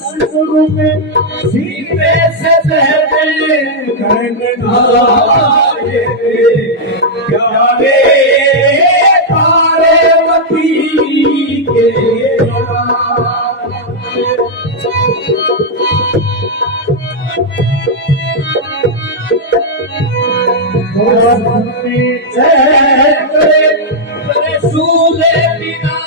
शुरू में सीने से पहले प्यारे पार्वती के सूले बिना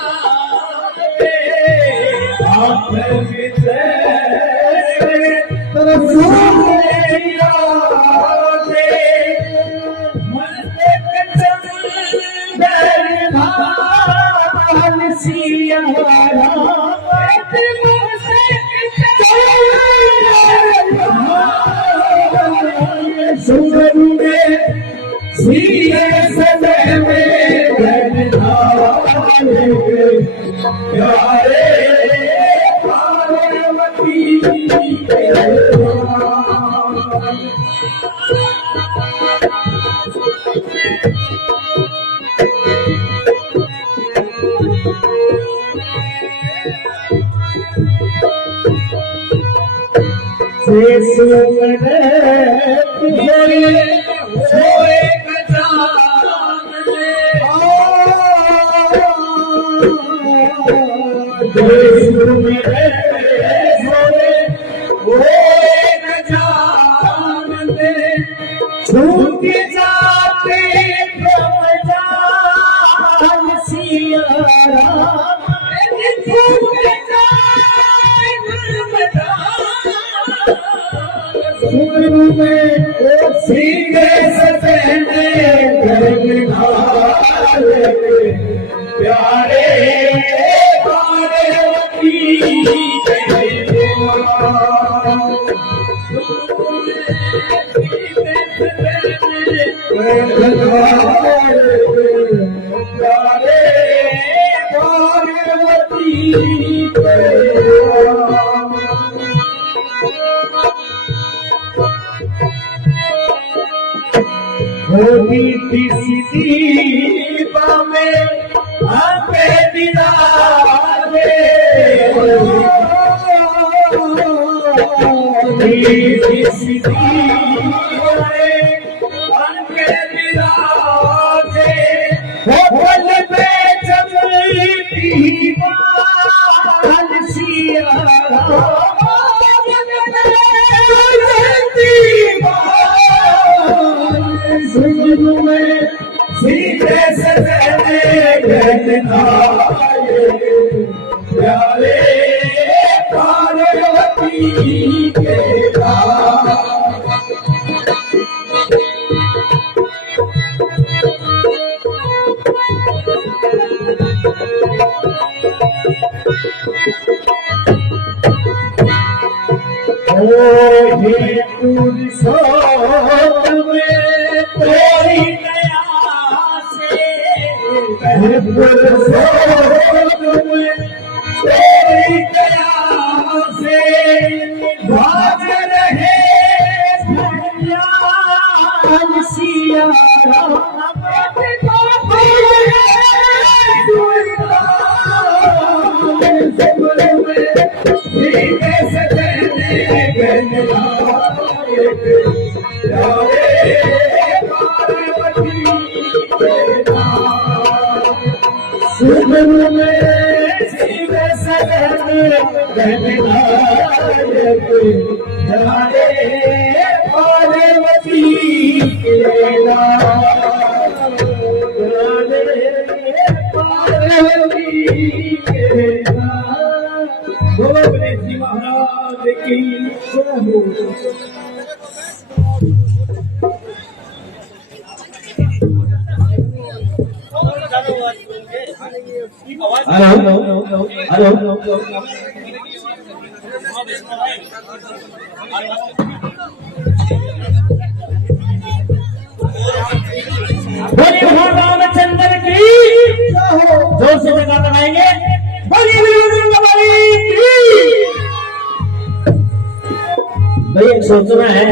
सोचना है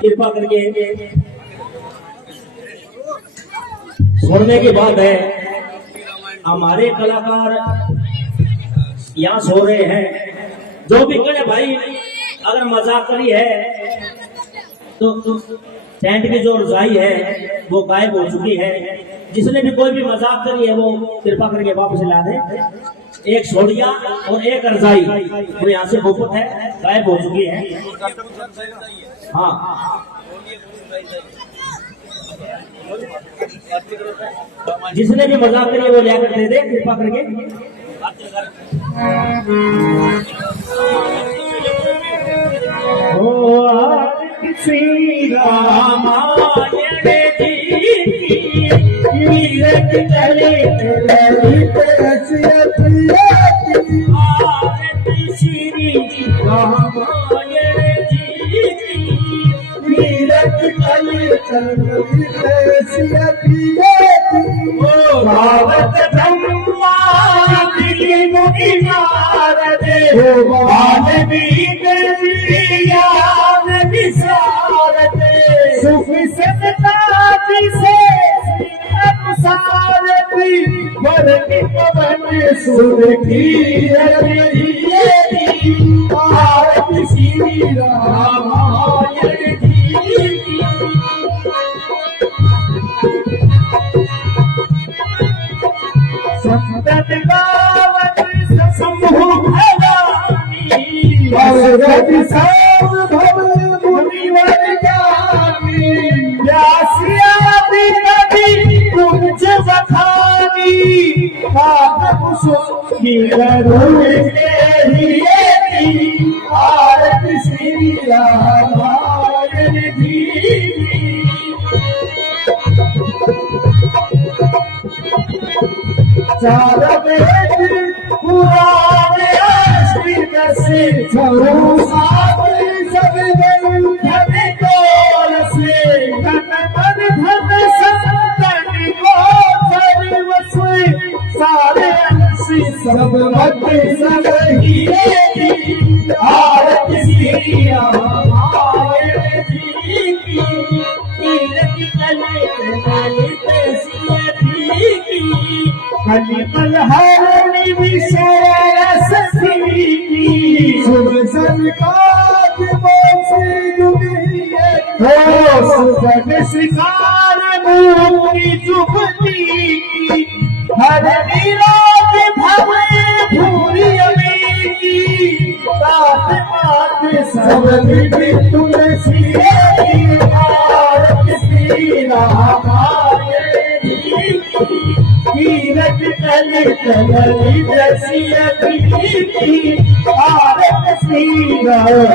कृपा करके सुनने की बात है हमारे कलाकार यहाँ सो रहे हैं। जो भी करे भाई, अगर मजाक करी है तो टेंट की जो रजाई है वो गायब हो चुकी है। जिसने भी कोई भी मजाक करी है वो कृपा करके वापस ला दे। एक सोडिया और एक रजाई वो यहाँ से गुप्त है, गायब हो चुकी है। हाँ, जिसने भी मजाक करी है वो लिया कर दे कृपा करके। श्री रामायण श्री रामायण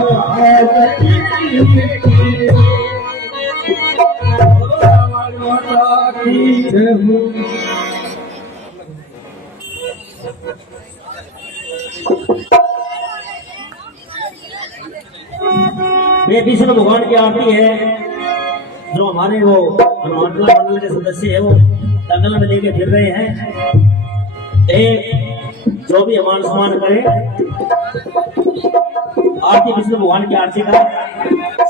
भावत ये विष्णु भगवान की आरती है। जो हमारे वो हनुमानला मंडल के सदस्य है वो दंगल में लेके फिर रहे हैं। एक जो भी हमान सम्मान करे, आरती विष्णु भगवान की आरती का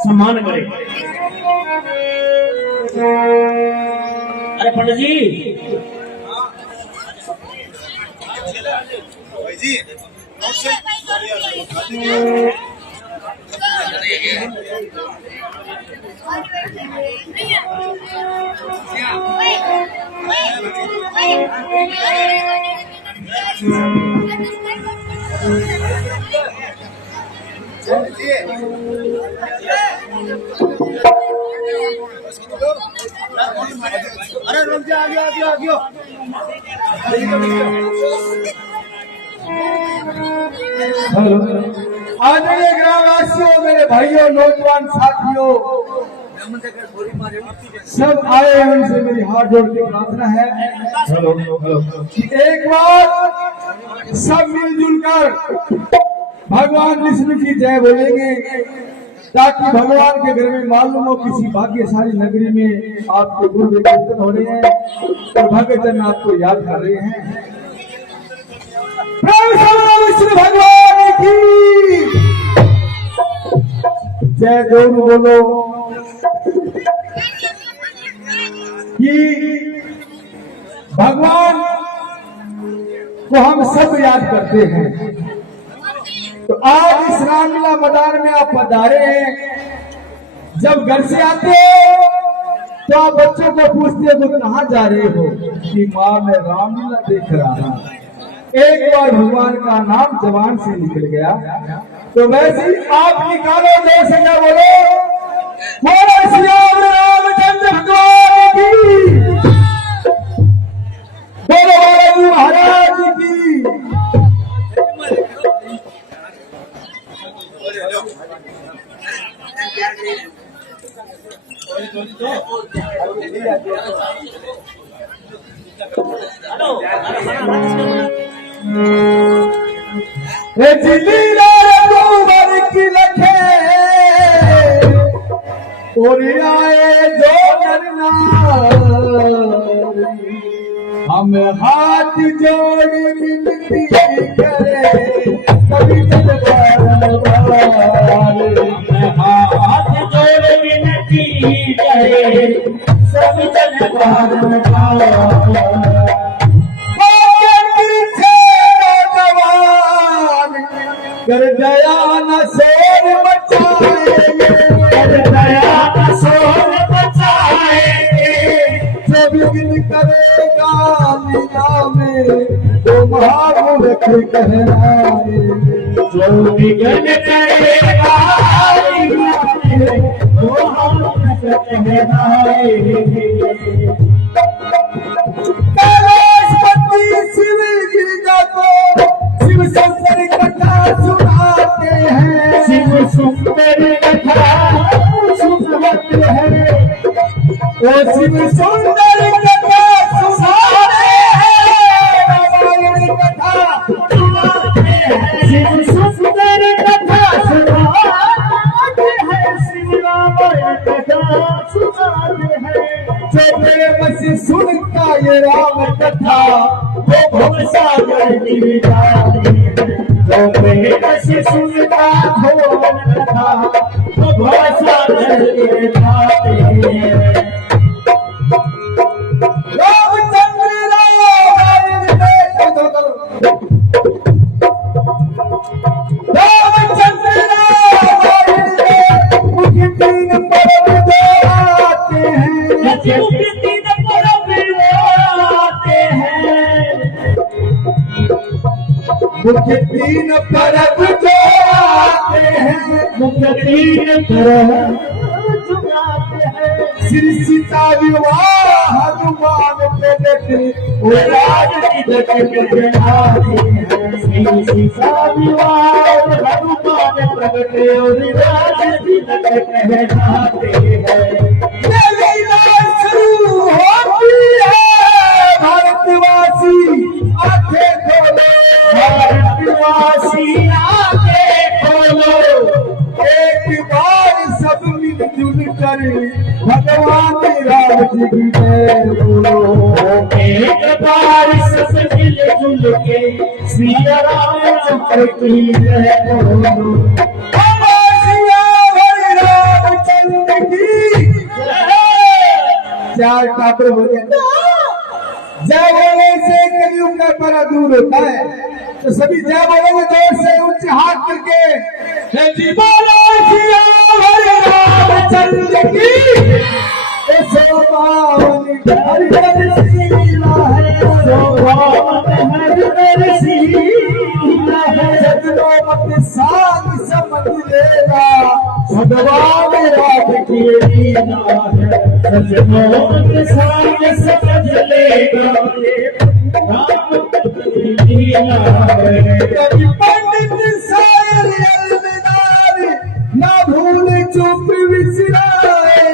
सम्मान करे। अरे पंडित जी, अरे रुक जा, आ गया। हेलो, आदरणीय ग्रामवासियों, मेरे भाइयों, नौजवान साथियों, सब आए हैं, उनसे मेरी हाथ जोड़ के प्रार्थना है। हेलो, एक बार सब मिलजुल कर भगवान विष्णु की जय बोलेंगे, ताकि भगवान के घर में मालूम हो किसी भाग्यशाली नगरी में आपके गुरु कीर्तन हो रहे हैं और भगतजन आपको याद कर रहे हैं। विष्णु भगवान की जय। जोर बोलो कि भगवान वो हम सब याद करते हैं। तो आज इस रामलीला मैदान में आप पधारे हैं। जब घर से आते हो तो आप बच्चों को पूछते हो कहाँ जा रहे हो, कि माँ मैं रामलीला देख रहा हूँ। एक बार भगवान का नाम जबान से निकल गया तो वैसे ही आप निकालो जोर से क्या बोलो श्री रामचंद्र भगवान की, बोलो बालाजी महाराज की। की लखे और आए जो करना, हम हाथ जोड़ विनती करे कभी हाथ जोड़ विनती करे सब कर गया न सोर बचाएंगे, कर गया न सोर बचाएंगे, जो विघ्न करेगा लीला में तो महामूर्ख कहलाए, जो विघ्न करेगा लीला में तो महामूर्ख कहलाए। कैलाशपति शिव जी को शिव शंकर कथा सुनाते हैं, शिव सुंदर कथा सुनाते हैं, वो शिव सुंदर कथा सुनाते हैं, रामायण कथा सुनाते हैं, शिव सुंदर कथा सुनाते हैं, शिव रामायण कथा सुनाते हैं। जो प्रेम से सुनता ये राम कथा वो भवसागर गिर जाती है, जो प्रेम से सुनता हो कथा वो भवसागर गिर जाती है। रामचंद्र मुख्य तीन परब जो आते हैं, मुख्य तीन परब जो आते हैं, श्री सीता विवाह हनुमान प्रगट वो राज तिलक कहलाते हैं, श्री सीता विवाह हनुमान प्रगट और राज तिलक कहलाते हैं। शुरू होती है भारतवासी आंखें खोलो, भारतवासी आंखें खोलो, एक बार सब मिलजुल कर भगवान राम जी की जय बोलो, एक बार सब मिलजुल के श्री रामचंद्र की जय बोलो, रामचंद्र की चार ठाकुर हो गए। जय बोलने से कलयुग का बड़ा दूर होता है, तो सभी जय बोलेंगे जोर से उच्च हाथ करके, जी बोलो रामचंद्र की। शोभावन हर हर सीला है, शोभावन हर हर सीला है, सजनो मत साथ समझ लेना भगवान राम की लीला है, सजनो मत साथ समझ लेगा राम की लीला है। कभी पंडित शायर अलविदार ना भूल चुप विसराए,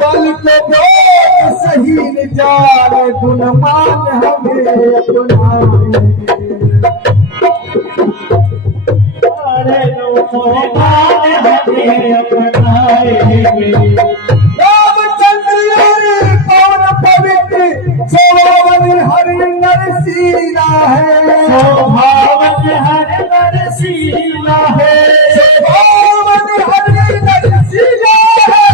कल को बहुत सही जाए गुणमान हमें अपनाए, रामचंद्र कौन पवित्र शोभावन हर नरसीला है, शोभावन हर नरसीला है, शोभावन हर नरसीला है,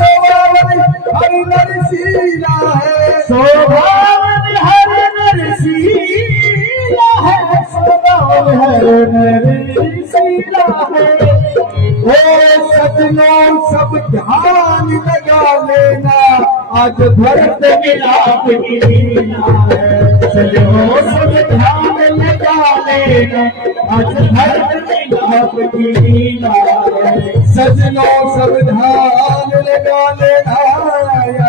शोभावन हर नरसीला है, शोभावन हर नरसीला है, शोभावन हर नरसीला है। ओ सजनों सब ध्यान लगा लेना, आज भरत मिलाप की लीला है। सजनों सब ध्यान लगा लेना, आज भरत मिलाप की लीला है। सजनों सब ध्यान लगा लेना,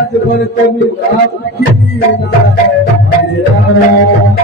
आज भरत मिलाप की लीला है। हरे राम।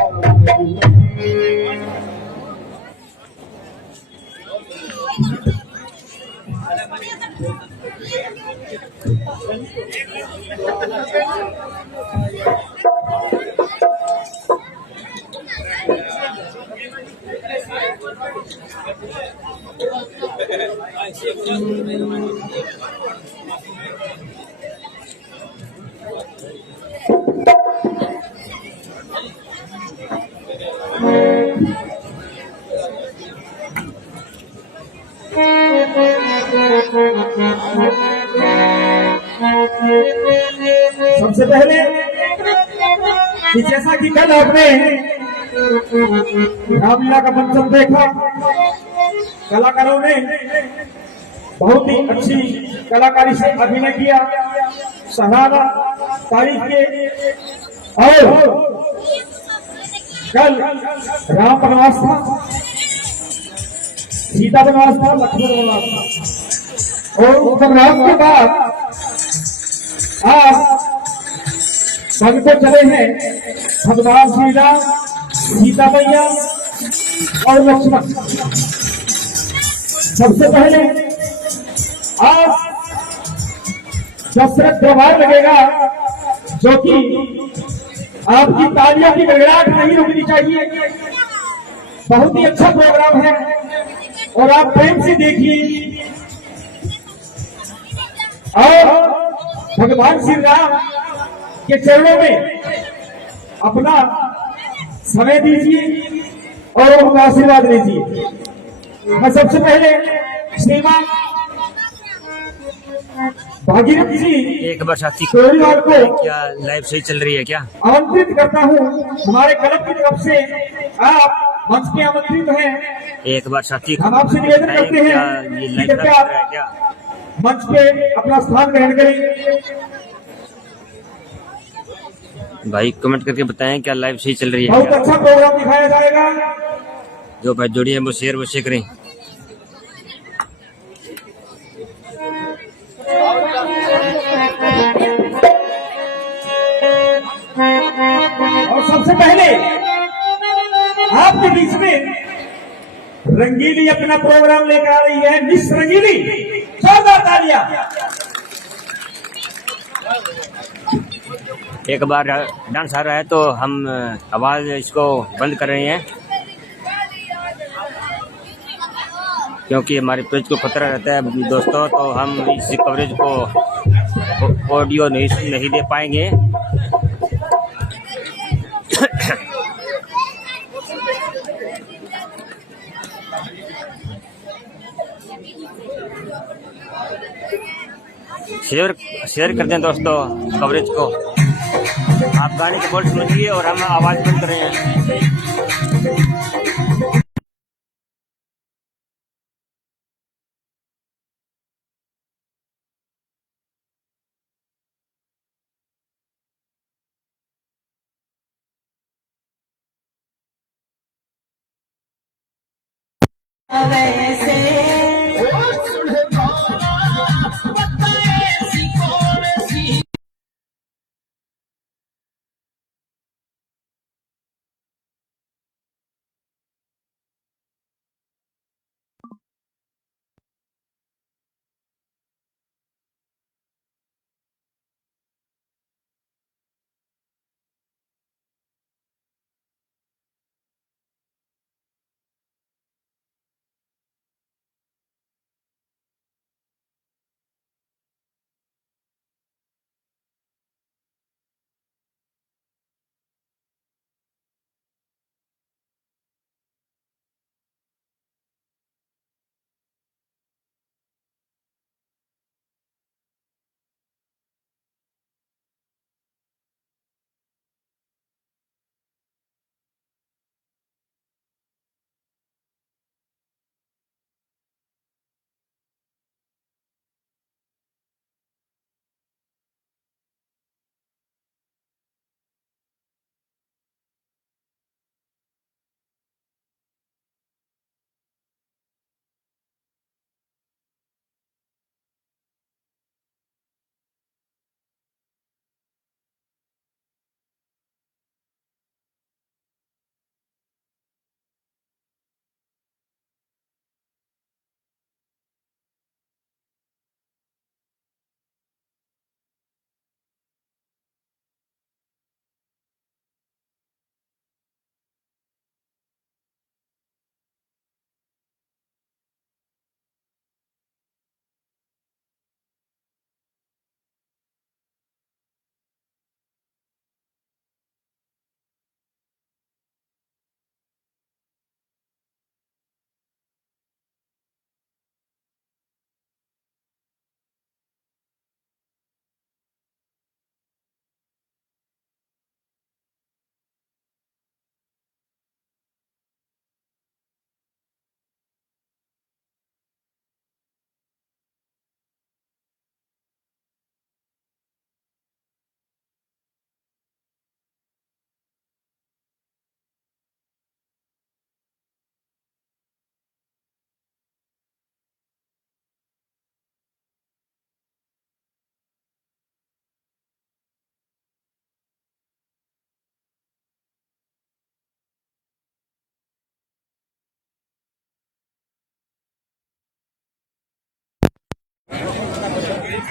सबसे पहले कि जैसा कि कल आपने रामलीला का मंचन देखा, कलाकारों ने बहुत ही अच्छी कलाकारी से अभिनय किया, सराहना, तारीफ के। और कल राम वनवास था, सीता वनवास था, लक्ष्मण वनवास था, और उस वनवास के बाद आप वन को चले हैं भगवान श्री राम, सीता मैया और लक्ष्मण। सबसे पहले आप दशरथ दरबार लगेगा, जो कि आपकी तालियों की गड़गड़ाहट नहीं रुकनी चाहिए। बहुत ही अच्छा प्रोग्राम है और आप प्रेम से देखिए और भगवान श्री राम के चरणों में अपना समय दीजिए और उनका आशीर्वाद लीजिए। मैं सबसे पहले श्रीमान भागीरथ जी एक बार साथी परिवार को क्या लाइव सही चल रही है क्या? आमंत्रित करता हूँ। हमारे क्लब की तरफ से आप मंच पे आमंत्रित हैं। एक बार साथी हम आपसे निवेदन करते क्या हैं ये कि लाइव चल कृपया रहा है क्या? मंच पे अपना स्थान ग्रहण करें। भाई कमेंट करके बताएं क्या लाइव सही चल रही है बहुत क्या? अच्छा प्रोग्राम दिखाया जाएगा। जो भाई जोड़ी है वो शेयर अवश्य करें। और सबसे पहले आपके बीच में रंगीली अपना प्रोग्राम लेकर आ रही है, मिस रंगीली। जोरदार तालियां। एक बार डांस आ रहा है तो हम आवाज इसको बंद कर रहे हैं, क्योंकि हमारे पेज को खतरा रहता है दोस्तों, तो हम इस कवरेज को ऑडियो नहीं दे पाएंगे। शेयर कर दें दोस्तों कवरेज को। आप गाने के बोल समझिए और हम आवाज बंद कर रहे हैं।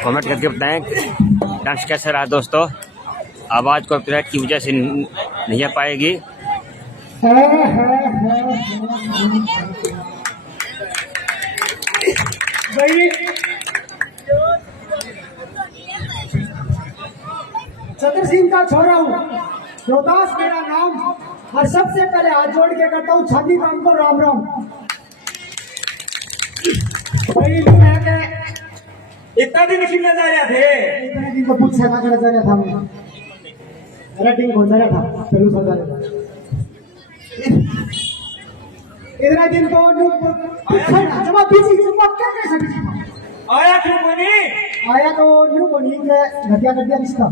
कमेंट करके बताएं डांस कैसा रहा दोस्तों। आवाज़ कॉपीराइट की वजह से नहीं आ पाएगी। भाई चतुर सिंह का छोरा हूँ, रोहतास मेरा नाम, और सबसे पहले हाथ जोड़ के करता हूँ छाती काम को राम राम। भाई इतना दिन खिलने जा रहे थे, इतने दिन को पूछ सेवा करने जा रहा था मैं, रेटिंग हो जा रहा था, चलो सजा रहा था। इतने दिन को जब बिजी जब क्या कर सकते आया क्यों कोनी? आया तो न्यू को नींद घटिया घटिया रिश्ता।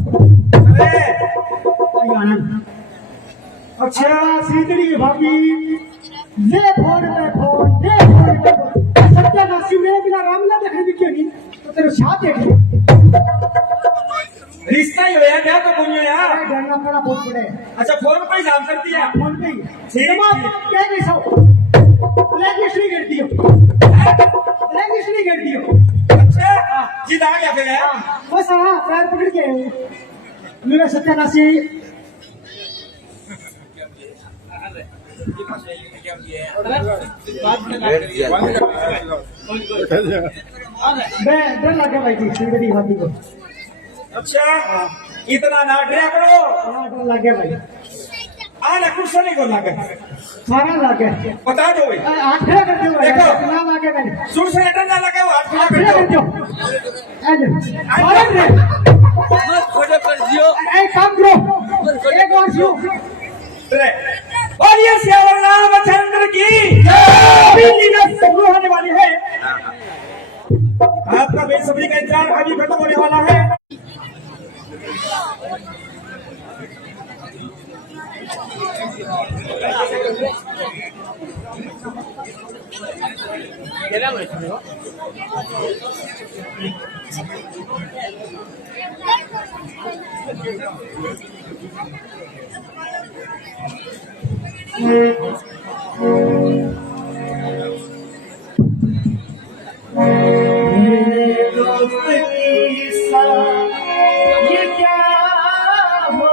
अच्छा सीतरी भाभी ये फोन पे फोन, ये फोन पे फोन, सत्यानाशी मेरे बिना राम ना देखने भी क्यों नहीं, तो तेरे साथ देख रिश्ता ही होया क्या तो बोलियो यार। डरना पड़ा बहुत बड़े। अच्छा फोन पे ही जान कर दिया। फोन पे ठीक है। क्या कैसा लैंग्वेज नहीं कर दियो, लैंग्वेज नहीं कर दियो। अच्छा जिद आ गया फिर है। बस हाँ पैर पकड़ के मेरा सत्यानाशी डर लगा भाई थी सिंगड़ी भाभी को। अच्छा इतना ना डरा करो। डर लग गया भाई, आना कुछ नहीं को लगे, सारा लग गया। बता दो भाई। हाथ खड़ा कर दो, देखो। नाम आ गया मैंने, सुर से लेटर ना लगे वो हाथ खड़ा हाथ कर खड़ा कर दो। दो। अरे रे मत खोजो कर दियो। एक काम करो, एक और जो और ये श्यावर रामचंद्र की अभी लीला शुरू होने वाली है। आपका बेसब्री का इंतजार अभी खत्म होने वाला है। मेरे दोस्त की साथ ये क्या हो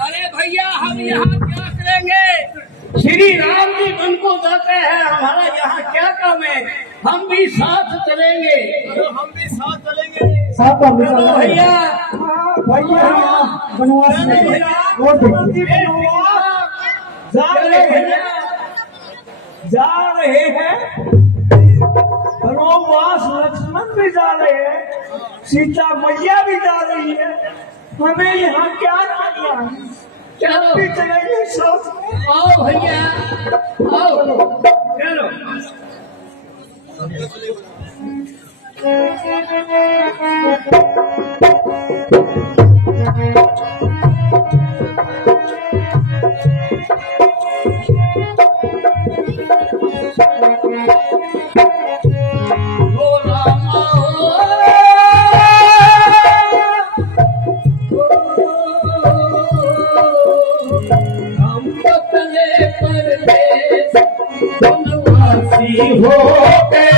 अरे भैया हम यहाँ क्या करेंगे? श्री राम जी मन को जाते हैं, हमारा यहाँ क्या काम है? हम भी साथ चलेंगे। हम भी साथ चलेंगे। साथ में चलो भैया भैया बनवास में और जा रहे हैं वनवास, लक्ष्मण भी जा रहे हैं, सीता मैया भी जा रही है, हमें यहाँ क्या करना है? चलो भी चलेंगे साथ में। आओ भैया आओ चलो ओ रामा हम तो चले परदेस वनवासी हो गए,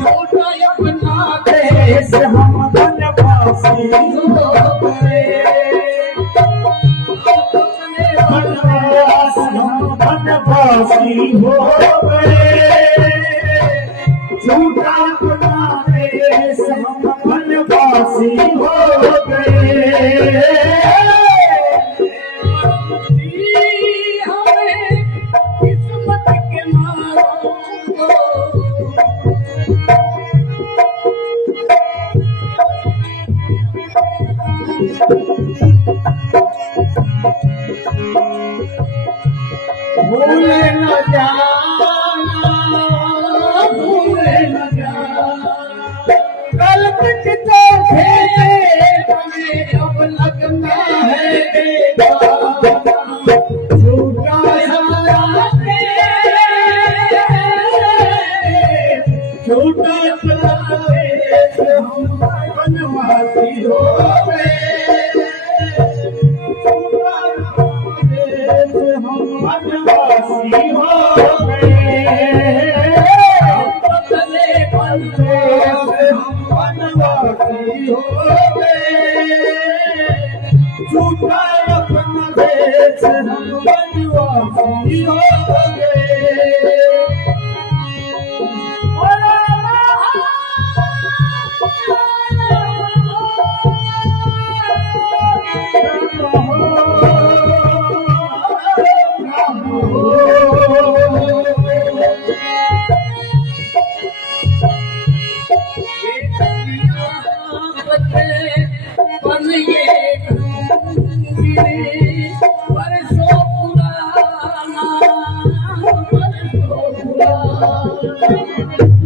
छोटा अपना देश हम वनवासी हो गए। वनवास हम वनवासी हो गए, झूठा अपना देश हम वनवासी हो गए। हमें किस्मत के मारो भूले न जाना, भूले न जाना। बनवासी हो गए, हम बनवासी हो गए, बदले बनते हम बनवासी हो गए, झूठा अपना देश हम बनवासी हो गए।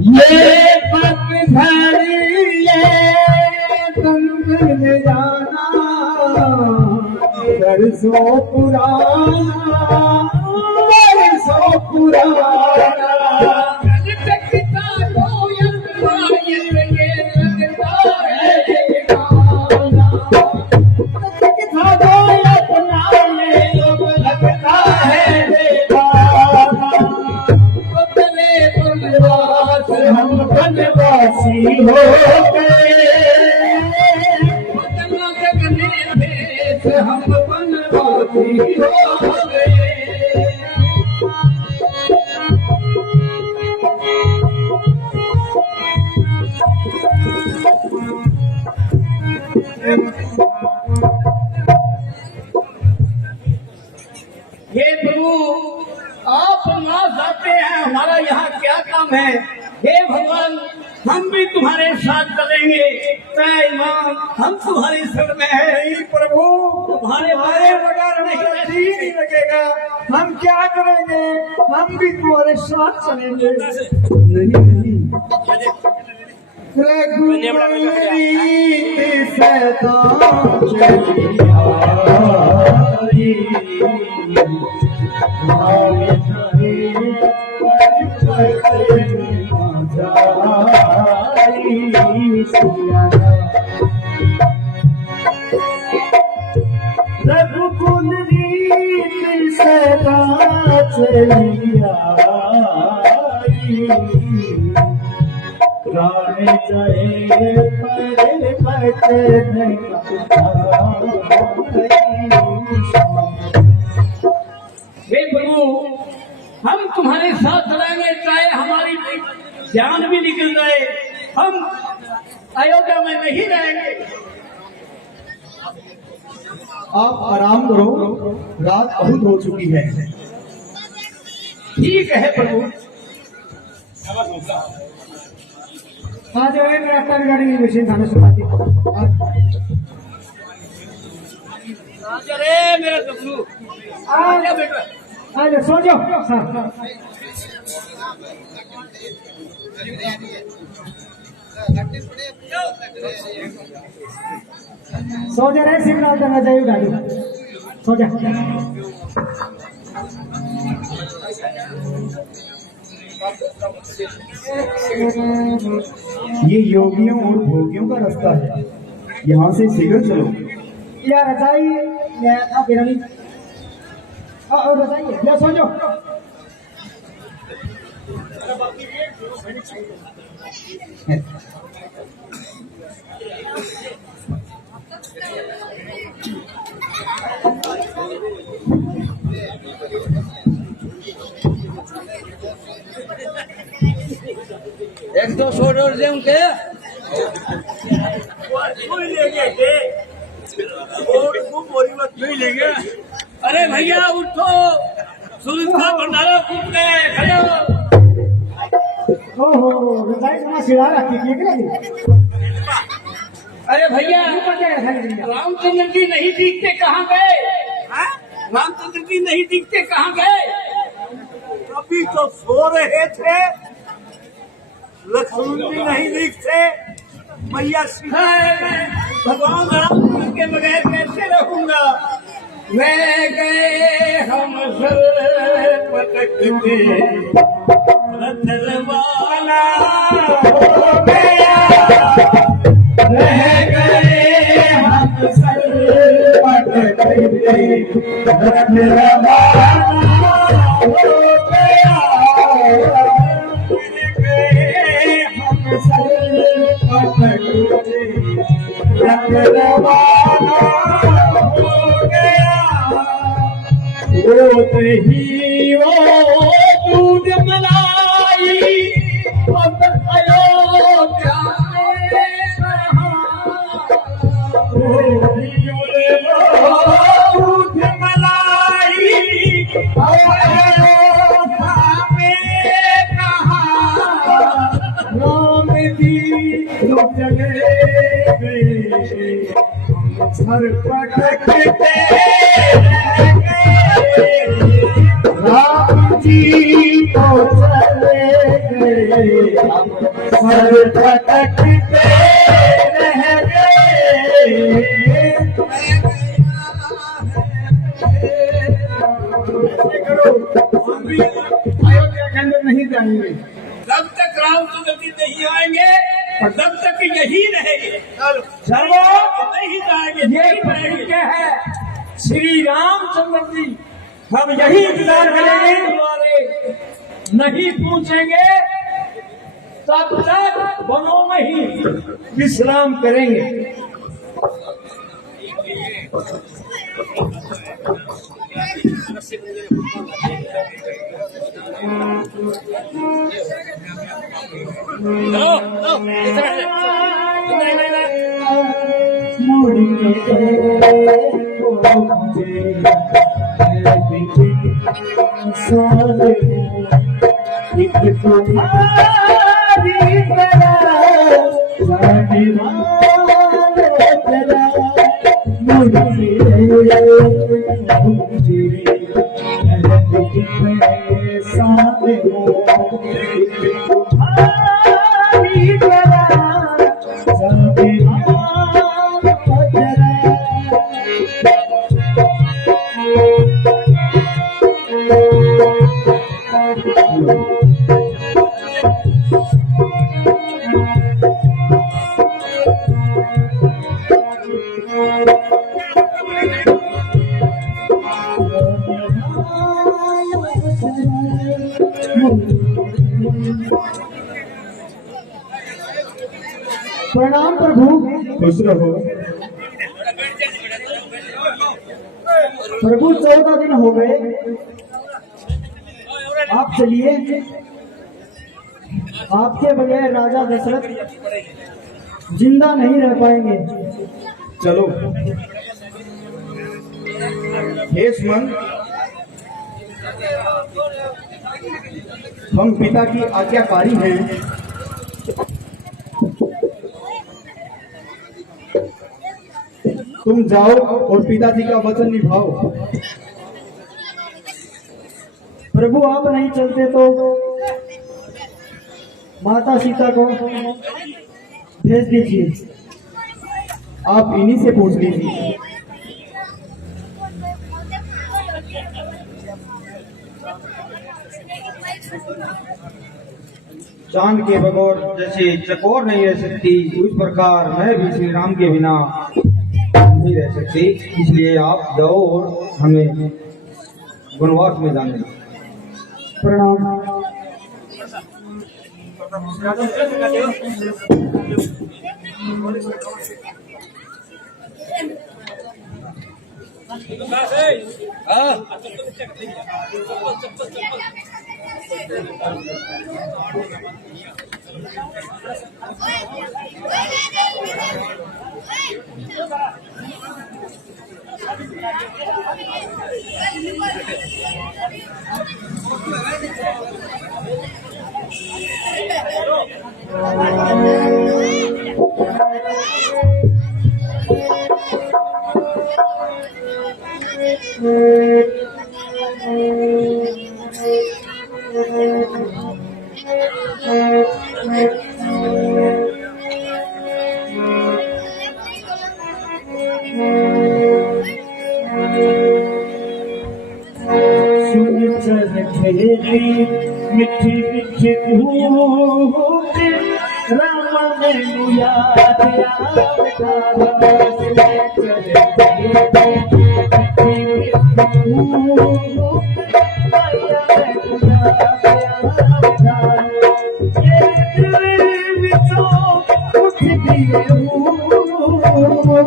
ये पगधरी ये कंगन जाना बरसों पुराना, बरसों पुराना, हम बनवासी हो गए, हम बनवासी हो गए। हे प्रभु, आप नाथ आते हैं, हमारा यहाँ क्या काम है? हे भगवान, हम भी तुम्हारे साथ चलेंगे। इमाम, हम तुम्हारी शरण में है। नहीं प्रभु, तुम्हारे हमारे बगैर हमारा जी नहीं लगेगा, हम क्या करेंगे? हम भी तुम्हारे साथ चलेंगे। नहीं रघुवीर सदा चलिहारी, भावे चाहे पर जाई सिया रघुकुल रीत सदा चलिहारी, गाने चाहे पर बचन हे प्रभु, हम तुम्हारे साथ रहेंगे, चाहे हमारी जान भी निकल जाए, हम अयोध्या में नहीं रहेंगे। आप आराम करो, रात बहुत हो चुकी है। ठीक है प्रभु। आज मेरा गाड़ी मशीन थाने सुनाती अरे मेरा गबरू, आजा बेटा। आज सो जाओ सर। सो जा रहे सिग्नल देना चाहिए गाड़ी, सो जा। ये योगियों और भोगियों का रास्ता है, यहाँ से शीघ्र चलो। यार रजाई रजाई या सो जाओ। एक दो सौ डॉलर दे उनके लेंगे। अरे भैया उठो, सुरक्षा भंडारा कूद गए, खड़े हो। ओहो रजाई कहाँ सिला रखी थी क्या? अरे भैया, रामचंद्र जी नहीं दिखते, कहाँ गए? रामचंद्र जी नहीं दिखते, कहाँ गए? अभी तो सो रहे थे, लक्ष्मण जी नहीं दिखते, मैया भगवान राम के बगैर कैसे रहूंगा? मैं गए हम सर पटकते, रतनवाला हो गया, रह गए रवाना हो गया हम सर पटके रंग रवाना हो गया वो ही वो दूध मलाई अब अयोध्या में रहा वो दूध मलाई अब अयोध्या में रहा राम जी चले गए सर पटकते राम जी तो चले गए सर पटकते रह गए अयोध्या के अंदर नहीं जाएंगे जब तक रामचंद्र जी नहीं आएंगे तब तक यही रहेंगे। सर्वो नहीं जाएंगे, ये नहीं रहेंगे। प्रतिज्ञा है श्री रामचंद्र जी, हम यही इंतजार करेंगे, नहीं पूछेंगे तब तक वनों में ही विश्राम करेंगे। प्रणाम प्रभु। खुश रहो प्रभु। 14 दिन हो गए, आप चलिए। आपके बगैर राजा दशरथ जिंदा नहीं रह पाएंगे। चलो हे सुमन, हम पिता की आज्ञाकारी हैं। तुम जाओ और पिताजी का वचन निभाओ। प्रभु आप नहीं चलते तो माता सीता को भेज दीजिए। आप इन्हीं से पूछ लीजिए। चांद के बगैर जैसे चकोर नहीं रह सकती, उस प्रकार मैं भी श्री राम के बिना नहीं रह सकती। इसलिए आप जाओ और हमें वनवास में जाने दो। प्रणाम। मिठी मिठी राम मैनू याद आवता हेलो।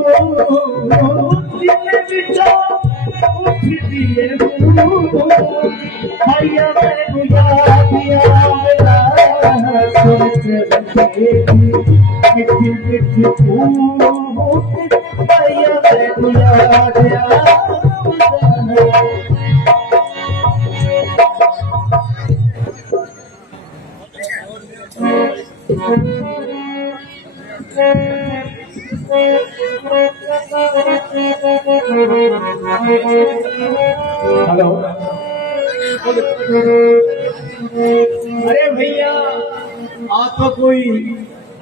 अरे भैया आज तो कोई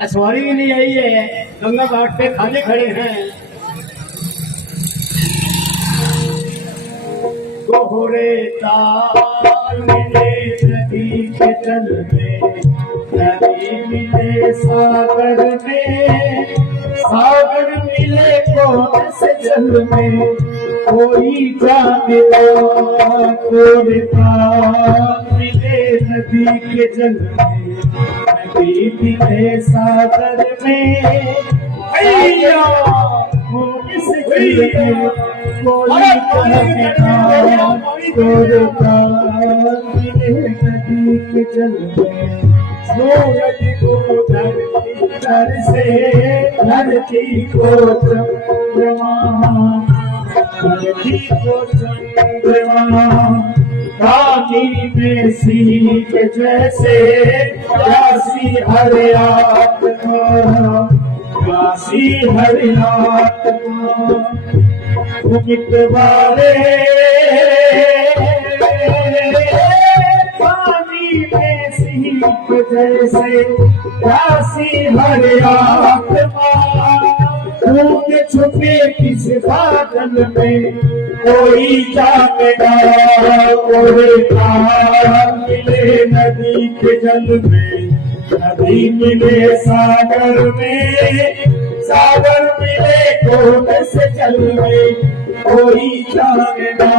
सवारी भी नहीं आई है, गंगा घाट पे खाली खड़े हैं। गोरे ताल मिले नदी के जल में, नदी मिले सागर में, सागर मिले कौन से जल में, कोई जाने गोरे ताल मिले नदी के जल में, नदी मिले सागर में, भैया किस जल में कोई कहता गोरे ताल मिले नदी के जल में, सूरज को धरती को चंद्रमा, धरती को चंद्रमा, काली में सीख जैसे प्यासी हर आत्मा, प्यासी हर आत्मा, मितवारे पानी में सीख जैसे प्यासी हर आत्मा, छुपे छुपे किस बादल में कोई जानेगा, गोरे ताल मिले नदी के जल में, नदी मिले सागर में, सागर मिले कौन से जल में, कोई जानेगा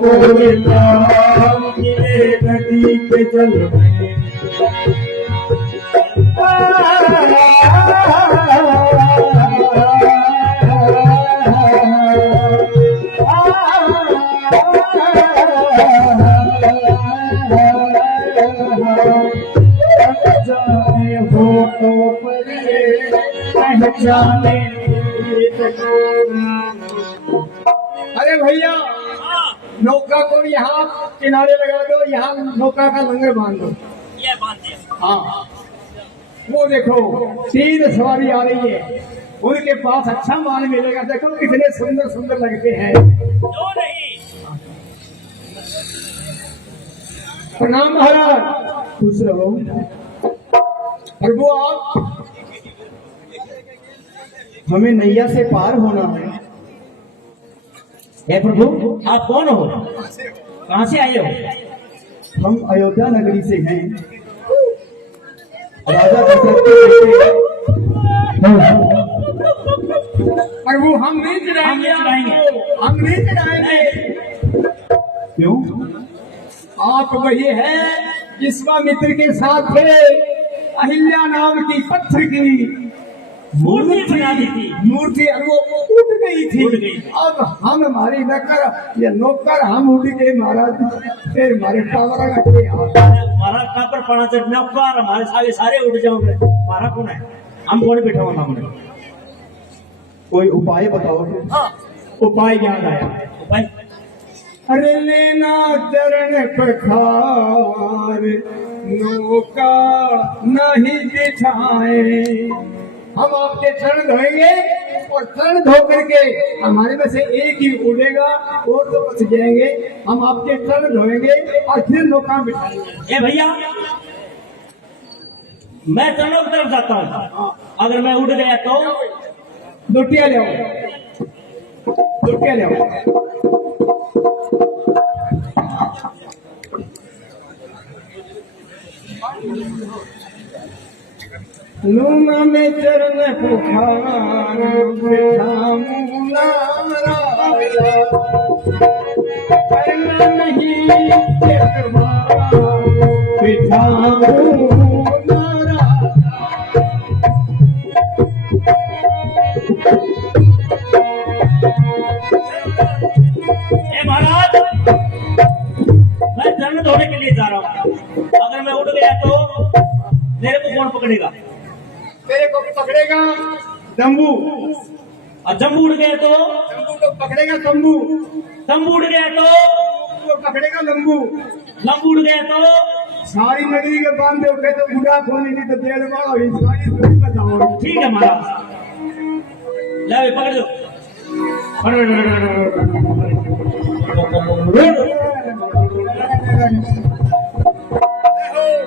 गोरे ताल मिले नदी के जल में। अरे भैया नौका को यहाँ किनारे लगा दो, यहाँ नौका का लंगर बांध दो। ये बात है। हाँ वो देखो 3 सवारी आ रही है, उनके पास अच्छा माल मिलेगा। देखो कितने सुंदर सुंदर लगते हैं। क्यों नहीं? प्रणाम महाराज, खुश रहो। प्रभु आप हमें नैया से पार होना है। हे प्रभु आप कौन हो? कहाँ से आए हो? हम अयोध्या नगरी से हैं। राजा दशरथ के बेटे। प्रभु हम नहीं चढ़ाएंगे, हम नहीं चढ़ाएंगे। क्यों? आप वही है विश्वामित्र के साथ थे, अहिल्या नाम की पत्थर की मूर्ति बना दी थी। मूर्ति वो उठ गई थी। अब हम हमारी नौकर या नौकर हम उठ गए महाराज, फिर हमारे टावर रखे। हमारा कापर पड़ा चढ़ नौकर हमारे सारे उठ जाओगे। हमारा कौन है? हम कौन बैठा हुआ हमने? कोई उपाय बताओ। उपाय याद आया। उपाय अरे लेना चरण पखार, नौका नहीं बिछाए। हम आपके चरण धोएंगे और चरण धो करके हमारे में से एक ही उड़ेगा और तो बच जाएंगे। हम आपके चरण धोएंगे और फिर नौका बिठाएंगे। ए भैया मैं चरणों की तरफ जाता हूँ, अगर मैं उड़ गया तो दुटिया ले आओ, दुटिया ले आओ। लूना में चरण पुकार बिठाऊंगा राजा, करना नहीं बिठाऊंगा राजा। पकड़ेगा? तेरे को पकड़ेगा तंबू, और जम्बू उड़ गए तो? तंबू को पकड़ेगा तंबू, तंबू उड़ गए तो? को पकड़ेगा लंबू, लंबू उड़ गए तो? सारी नगरी के बांधे उठे तो बुढ़ा खोली नहीं तो डेढ़ माँ और सारी नगरी बताओ। ठीक है महाराज, ले भाई पकड़ लो।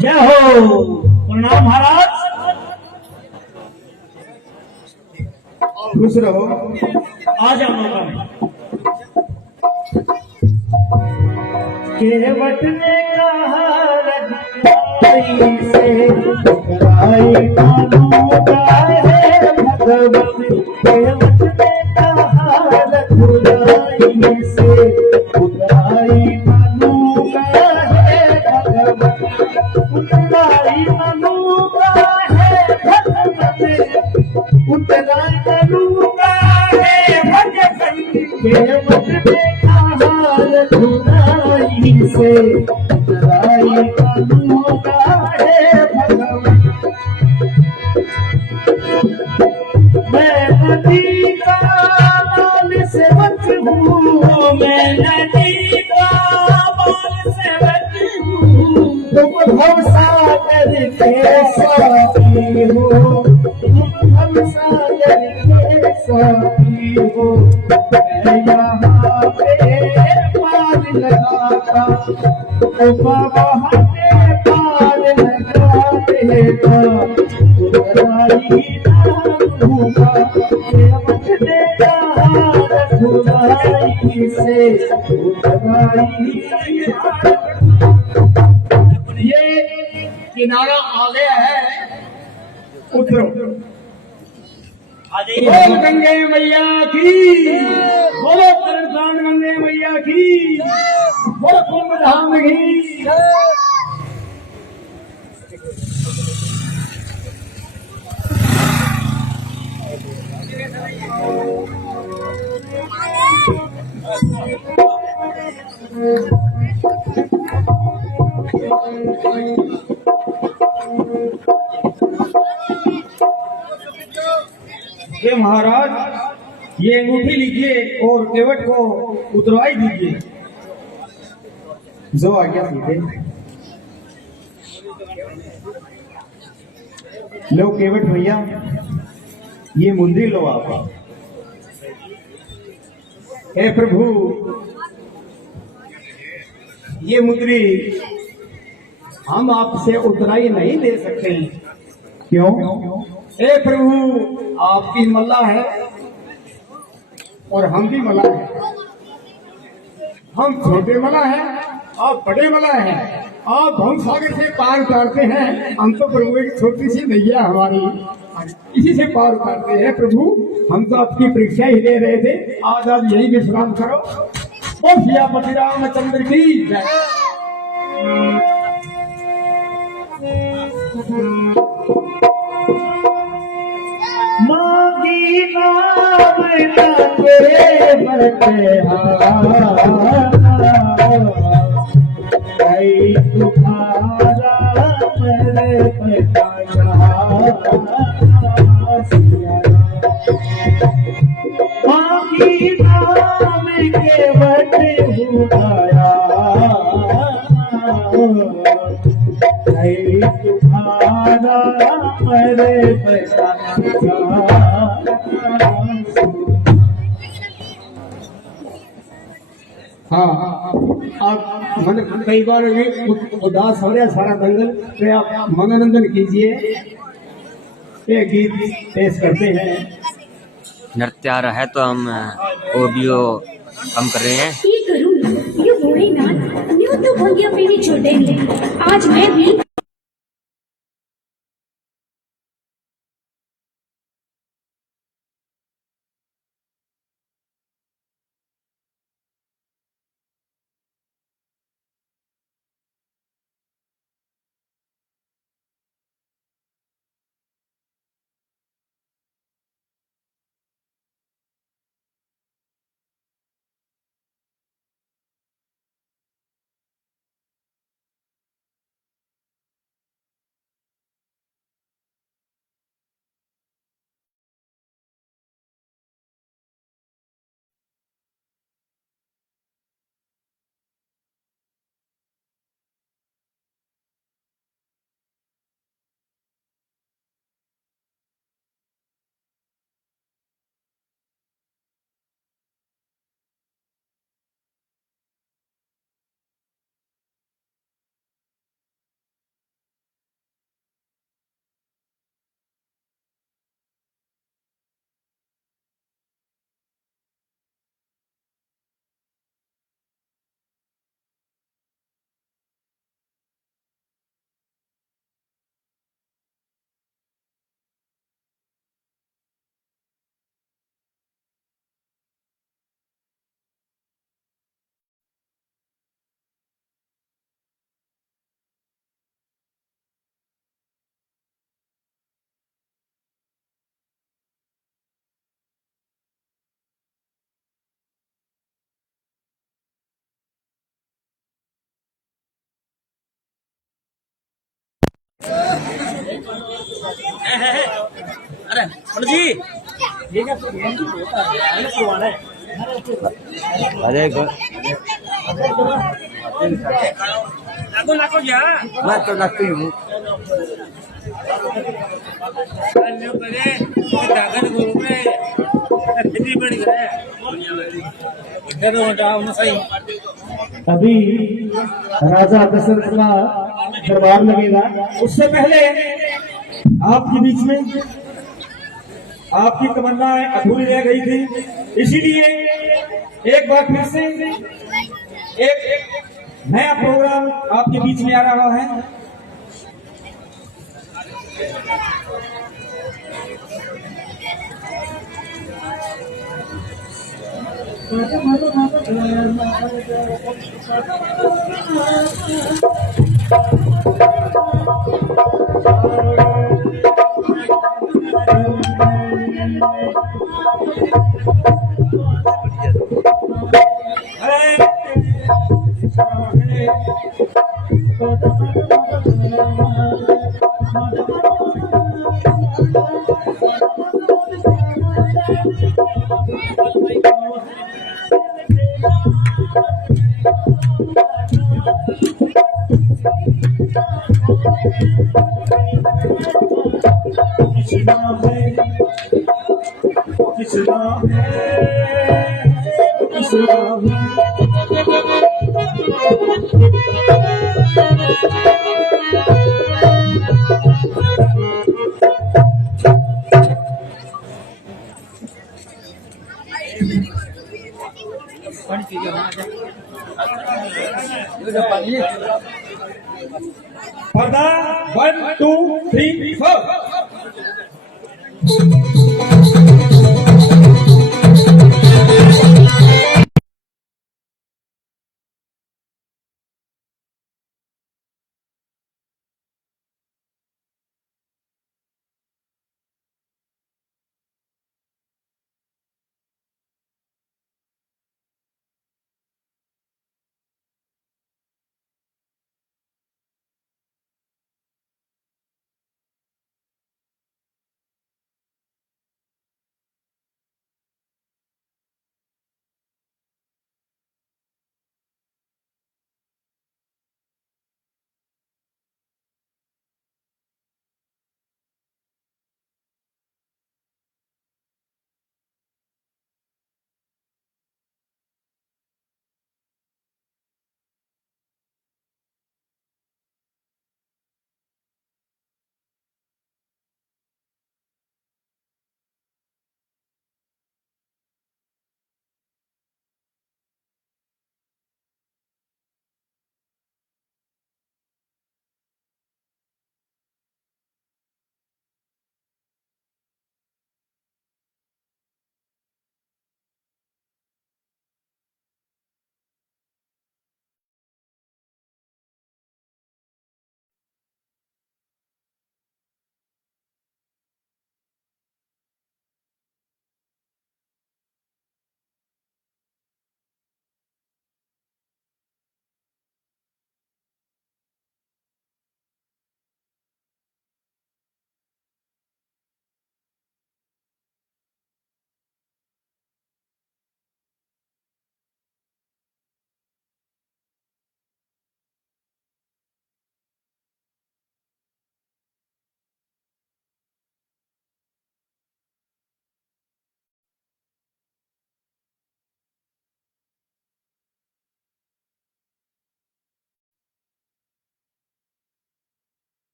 जय हो, प्रणाम महाराज। खुश रहो। आ जाओ मौका में। केवट ने कहा रघुराई से कराई कानू गाहे भगवन। केवट ने कहा रघुराई से कराई कानू गाहे भगवन। उतराई कानू गाहे भगवन। उतराई कानू गाहे भगवन। केवट ने कहा रघुराई से कराई कानू गाहे भगवन। मैं नदी का बाल सेवक हूँ, मैं नदी का बाल सेवक हूँ। तुम भव सागर के साथी हो, तुम भव सागर के साथी हो। मैं यहाँ पे पार लगाता, तो वहाँ पे पार लगाते था। उतराई होगा केवट ने कहा रघुराई से उतराई। ये किनारा आ गया है, उतरो। आ जाइए। बोल गंगे मैया की, बोलो करण गंगे मैया की, बोलो कुंभ धाम की। हे महाराज, ये अंगूठी लीजिए और केवट को उतरवाई दीजिए। जो आज्ञा सीधे लो केवट भैया, ये मुंदरी लो आप। हे प्रभु, ये मुंदरी हम आपसे उतराई नहीं दे सकते। क्यों? हे प्रभु, आपकी मल्ला है और हम भी मला है। हम छोटे मला हैं, आप बड़े मला हैं। आप भव सागर से पार उतारते हैं, हम तो प्रभु एक छोटी सी नैया हमारी, इसी से पार उतारते हैं। प्रभु, हम तो आपकी परीक्षा ही ले रहे थे, आज आप यही विश्राम करो। और सियापति रामचंद्र की जय। मांगी नाम नंगे बरहारा। कई तुम्हारा मेरे मांगी नाम के बटे उठाया। कई तुम्हारा मेरे हाँ, आप मन कई बार भी उदास हो रहा है सारा दंगल, तो आप मनोरंजन कीजिए। ये गीत पेश करते हैं। नृत्य आ रहा है तो हम ऑडियो कम कर रहे हैं। ये करूँ ये भोलेनाथ न्यू तो भंगिया पीनी छोड़े नहीं। आज मैं भी अरे पंडित जी ये क्या करवाना है? अरे लागो लागो जा मैं तो लगती हूँ अभी राजा दशरथ का दरबार लगेगा। उससे पहले आपके बीच में आपकी तमन्नाएं अधूरी रह गई थी, इसीलिए एक बार फिर से एक नया प्रोग्राम आपके बीच में आ रहा है। पर्दा 1 2 3 4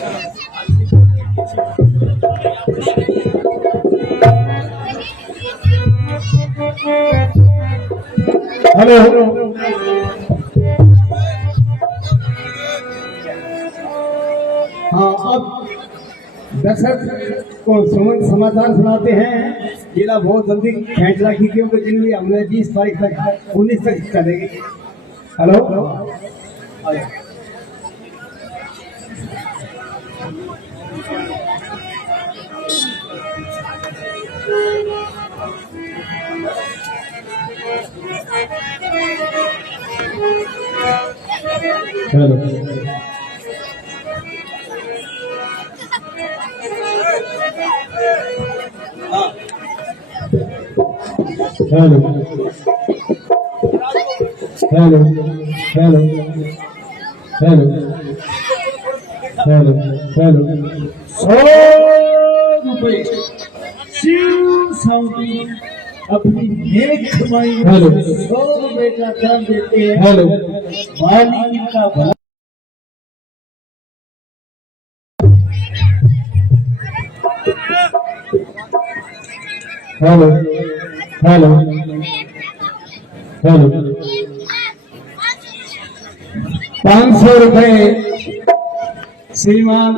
हेलो हाँ, अब दर्शक को समाचार सुनाते हैं। जिला बहुत जल्दी फैसला की क्योंकि जिनकी हमने 20 तारीख तक 19 तक चलेगी। Hello hello hello hello hello hello hello hello 100 रुपए शिव साउंडी अपनी नेक कमाई में 100 रुपए का दान देते हैं। हेलो मालिक का भला हेलो हेलो हेलो 500 रुपए श्रीमान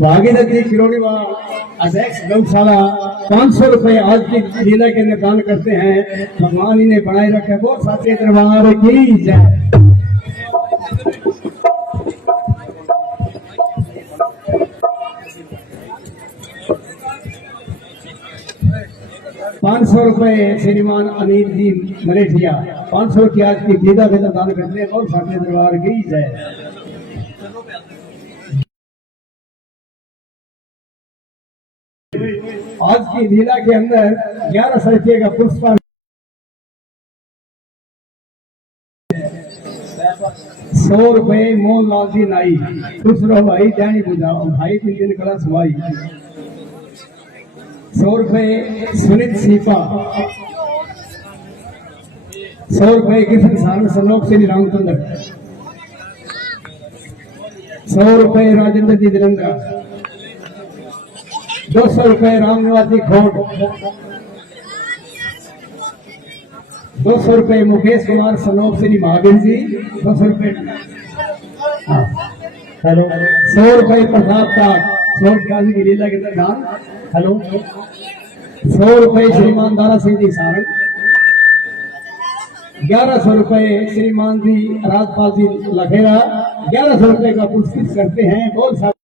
भागीरथी किरोड़ीवा अध्यक्ष गौशाला 500 रुपए आज की लीला के लिए दान करते हैं। भगवान इन्हें बनाए रखे। वो साथी दरबार की जय। 500 रुपए श्रीमान अनिल जी मलेशिया 500 की आज की लीला के लिए दान करते हैं। और साथी दरबार की जय। आज की लीला के अंदर 1100 रुपये का पुरस्कार 100 रुपए मोहनलाल जी नाई खुश रहो भाई दैनी बुझाओ भाई 3 दिन क्लास हुई। 100 रुपए सुनीत सीपा 100 रुपए किशन सारण सलोक श्री रामचंद्र 100 रुपए राजेंद्र जी धीरेन्द्र 200 रुपए राम निवासी खोट 200 रुपए मुकेश कुमार सनोप श्री महावीर जी 200 रुपए। हेलो 100 रुपए प्रताप का काजी की लीला के अंदर दान। हेलो 100 रुपए श्रीमान दारा सिंह जी सारण 1100 रुपए श्रीमान जी राजपाल जी लखेरा 1100 रुपए का पुरस्कृत करते हैं। बहुत सारे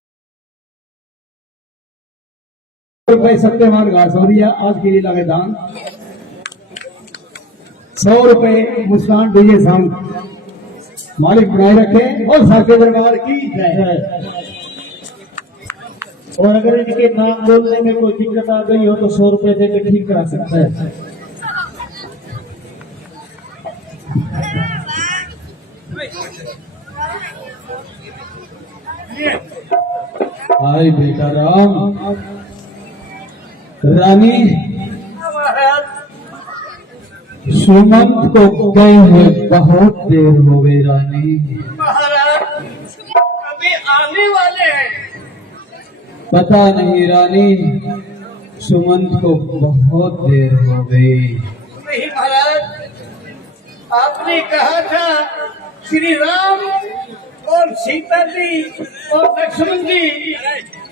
रुपए सत्यवान घासौरिया आज की लीला में दान। 100 रुपए मुस्कान डीजे साउंड मालिक बनाए रखे। और साके दरबार की जय। और अगर इनके नाम बोलने में कोई दिक्कत आ गई हो तो 100 रुपए देकर ठीक करा सकता है। हाय बेटा राम रानी सुमंत को गए हैं बहुत देर हो गई रानी। महाराज अभी आने वाले हैं। पता नहीं रानी सुमंत को बहुत देर हो गई। नहीं महाराज आपने कहा था श्री राम और सीता जी और लक्ष्मण जी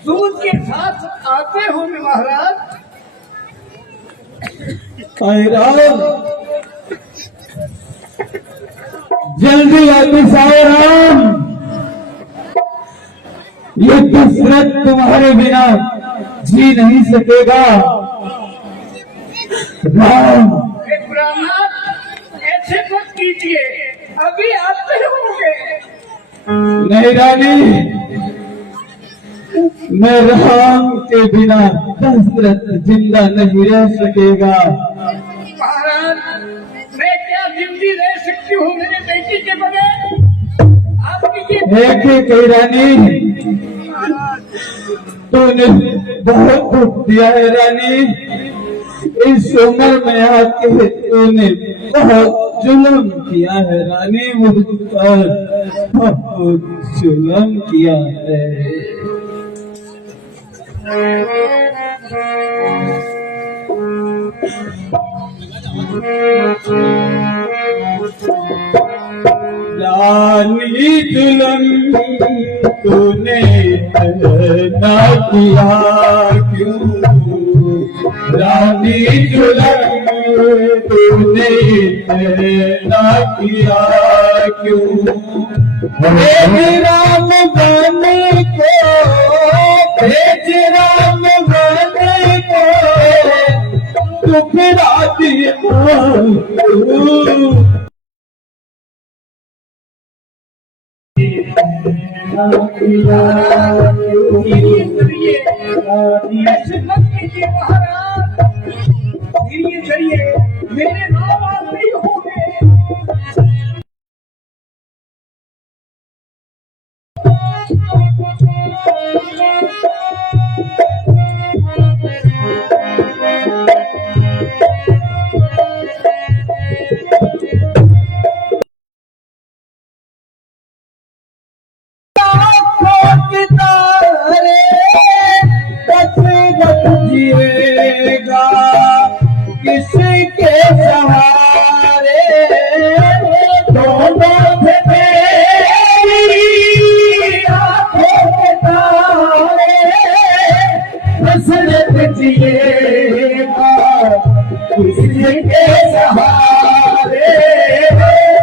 दूध के साथ आते होंगे महाराज। राम जल्दी वापिस आओ राम। ये दशरथ तुम्हारे बिना जी नहीं सकेगा राम। ब्राह्मण ऐसे मत कीजिए अभी आते होंगे। नहीं रानी मैं राम के बिना दशरथ जिंदा नहीं रह सकेगा। महाराज मैं क्या जिंदगी रह सकती हूँ मेरे बेटी के बगैर। आपकी ये रानी तूने बहुत दुख दिया है रानी। इस उम्र में आके तूने बहुत जुल्म किया है रानी मुझ पर, बहुत जुल्म किया है। रानी जुल्म तूने ना किया क्यों, रानी जुल्म तूने ना किया क्यों, भेज राम बन को, भेज राम बन को, टुकड़ा दिया धीरे चलिए, मेरे नाम आप नहीं होंगे। जिएगा किसके सहारे, दोनों थे मेरी आंखों के तारे, हसरत जिएगा किसके सहारे,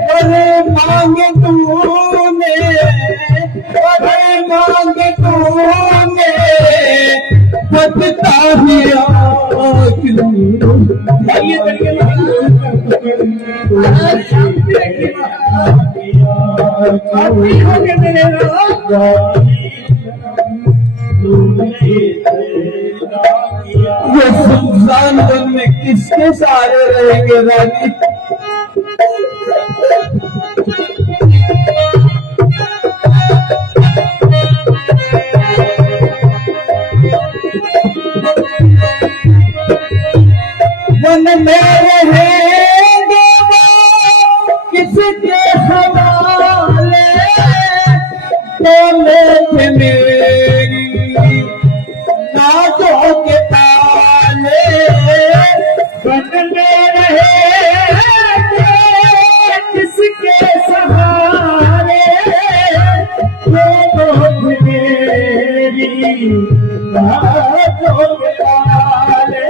बड़े मांग तूने, बड़े मांग तूने, बदता हिया क्यों, ये सुनसान वन में किसके सहारे रहेंगे रानी। वन में रहेंगे किसके हवाले, तो मेरे मेरी नाजों के ताले, वन में रहेंगे किसके सहारे, तो मेरी नाजों के ताले,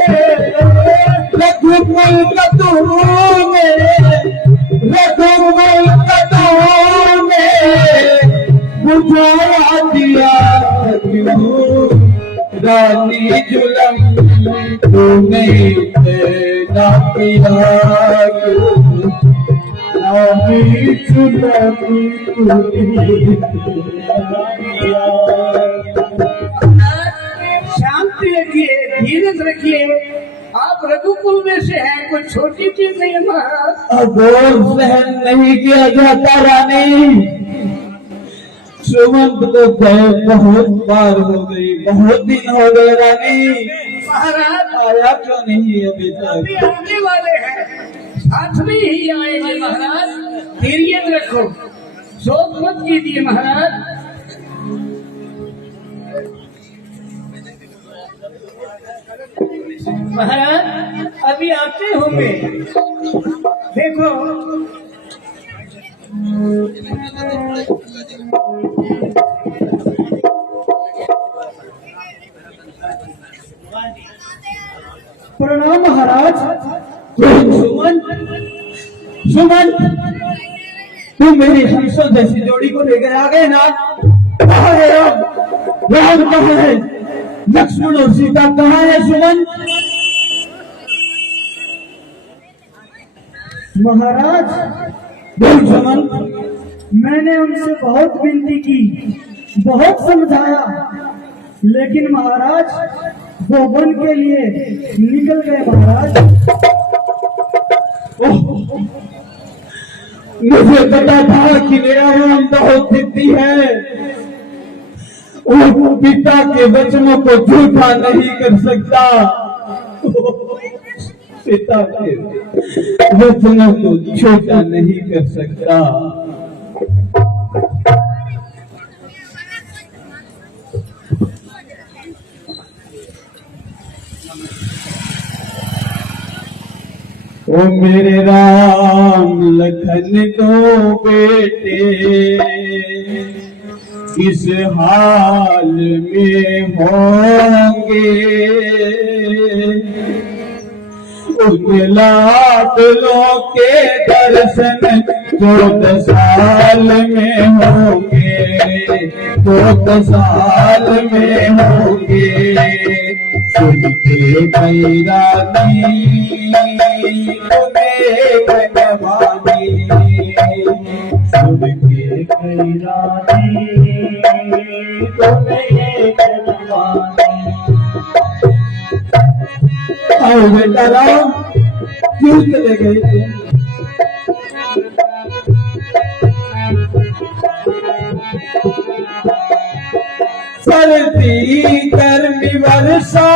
रघुकुल कतूने, रघुकुल कतूने, बुझा दिया क्यों, रानी जुल्म तूने ना किया क्यों, रानी जुल्म तूने ना किया। शांति रखिए, धीरज रखिए, आप रघुकुल में से हैं, कोई छोटी चीज नहीं है महाराज। अब और सहन नहीं किया जाता रानी, सुमंत को गए बहुत बार हो गई, बहुत दिन हो गए रानी, महाराज आया क्यों नहीं अभी तक। अभी आने वाले हैं, साथ में ही आएंगे महाराज, धैर्य रखो, शोक मत कीजिए महाराज। महाराज अभी आते होंगे, देखो प्रणाम महाराज। सुमन, सुमन, तुम मेरी हंसों जैसी जोड़ी को लेकर आ गए ना। कहाँ है राम, राम कहाँ है, लक्ष्मण और सीता कहाँ है सुमन। महाराज बोल सुमन। मैंने उनसे बहुत विनती की, बहुत समझाया, लेकिन महाराज वो वन के लिए निकल गए। महाराज मुझे पता था कि मेरा राम बहुत जिद्दी है, वो पिता के वचनों को झूठा नहीं कर सकता। पिता के वचनों को छोटा नहीं कर सकता। ओ मेरे राम लखन दो बेटे किस हाल में होंगे, उन लाडलों के दर्शन 14 साल में होंगे, 14 साल में होंगे। सुन के कई रानी भगवानी, सुन के कई रानी आओ बेटा राम, क्यों चले गए तुम? सर्दी गर्मी वर्षा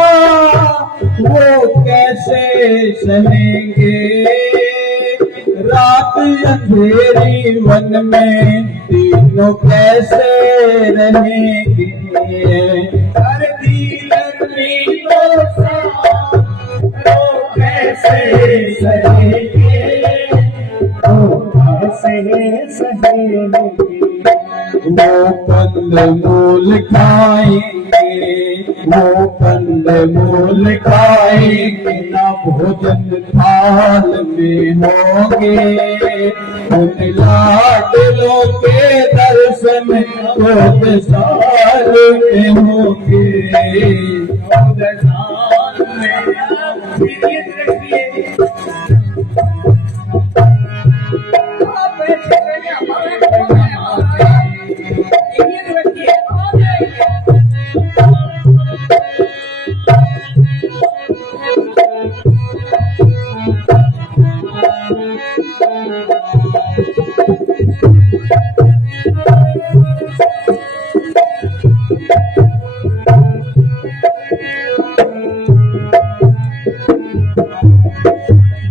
वो कैसे सहेंगे, रात अंधेरी वन में तीनों कैसे रहेंगे। सर्दी गर्मी वर्षा वो कैसे सहेंगे, वो कैसे सहेंगे। वो कंदमूल खाएंगे, वो कंदमूल खाएंगे, ना भोजन थाल में होंगे। उन लाडलों के दर्शन 14 साल में होंगे, 14 साल में।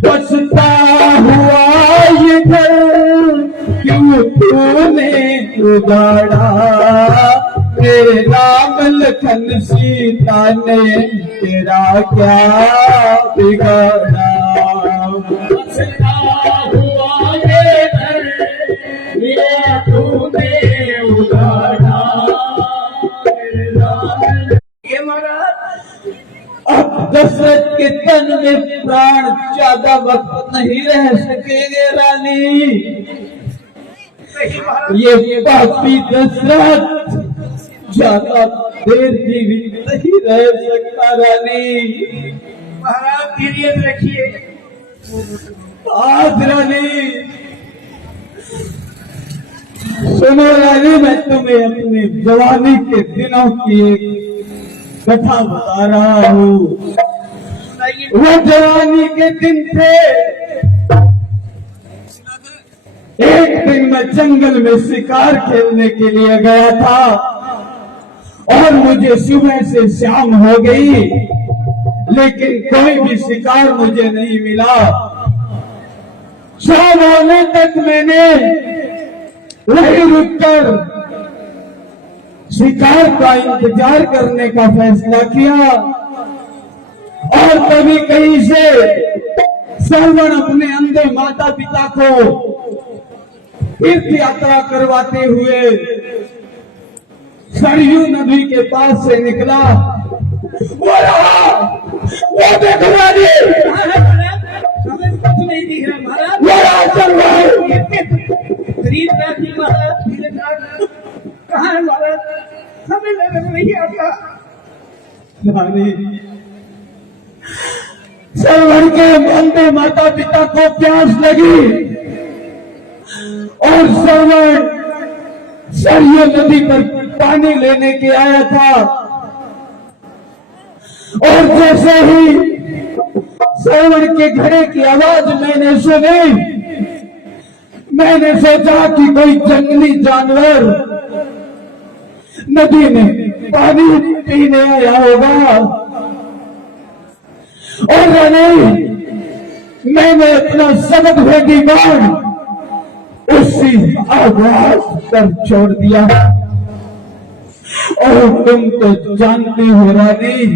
बसता हुआ ये घर क्यों तूने उजाड़ा, मेरे राम लखन सीता ने तेरा क्या बिगाड़ा। बसता हुआ ये घर क्यों तूने उजाड़ा, मेरे राम। ये महाराज अब दशरथ के तन में प्राण ज्यादा वक्त नहीं रह सकेंगे रानी। ये पापी दशरथ ज्यादा देर जीवित नहीं रह सकता रानी। महाराज धीरज रखिए। आज रानी सुनो रानी, मैं तुम्हें अपनी जवानी के दिनों की एक कथा बता रहा हूँ। वो जवानी के दिन थे, एक दिन मैं जंगल में शिकार खेलने के लिए गया था और मुझे सुबह से शाम हो गई, लेकिन कोई भी शिकार मुझे नहीं मिला। शाम होने तक मैंने वहीं रुककर शिकार का इंतजार करने का फैसला किया और कभी कहीं से श्रवण अपने अंधे माता पिता को तीर्थ यात्रा करवाते हुए सरयू नदी के पास से निकला। वो देखो रानी, हमें कुछ नहीं दिख रहा महाराज। कहाँ है महाराज, हमें नजर नहीं आता। श्रवण के अंधे माता पिता को प्यास लगी और श्रवण सरयू नदी पर पानी लेने के आया था और जैसे ही श्रवण के घड़े की आवाज मैंने सुनी, मैंने सोचा कि कोई जंगली जानवर नदी में पानी पीने आया होगा। और रानी मैंने अपना सबक भेदी बाण उसी आवाज पर छोड़ दिया। और तुम तो जानती हो रानी,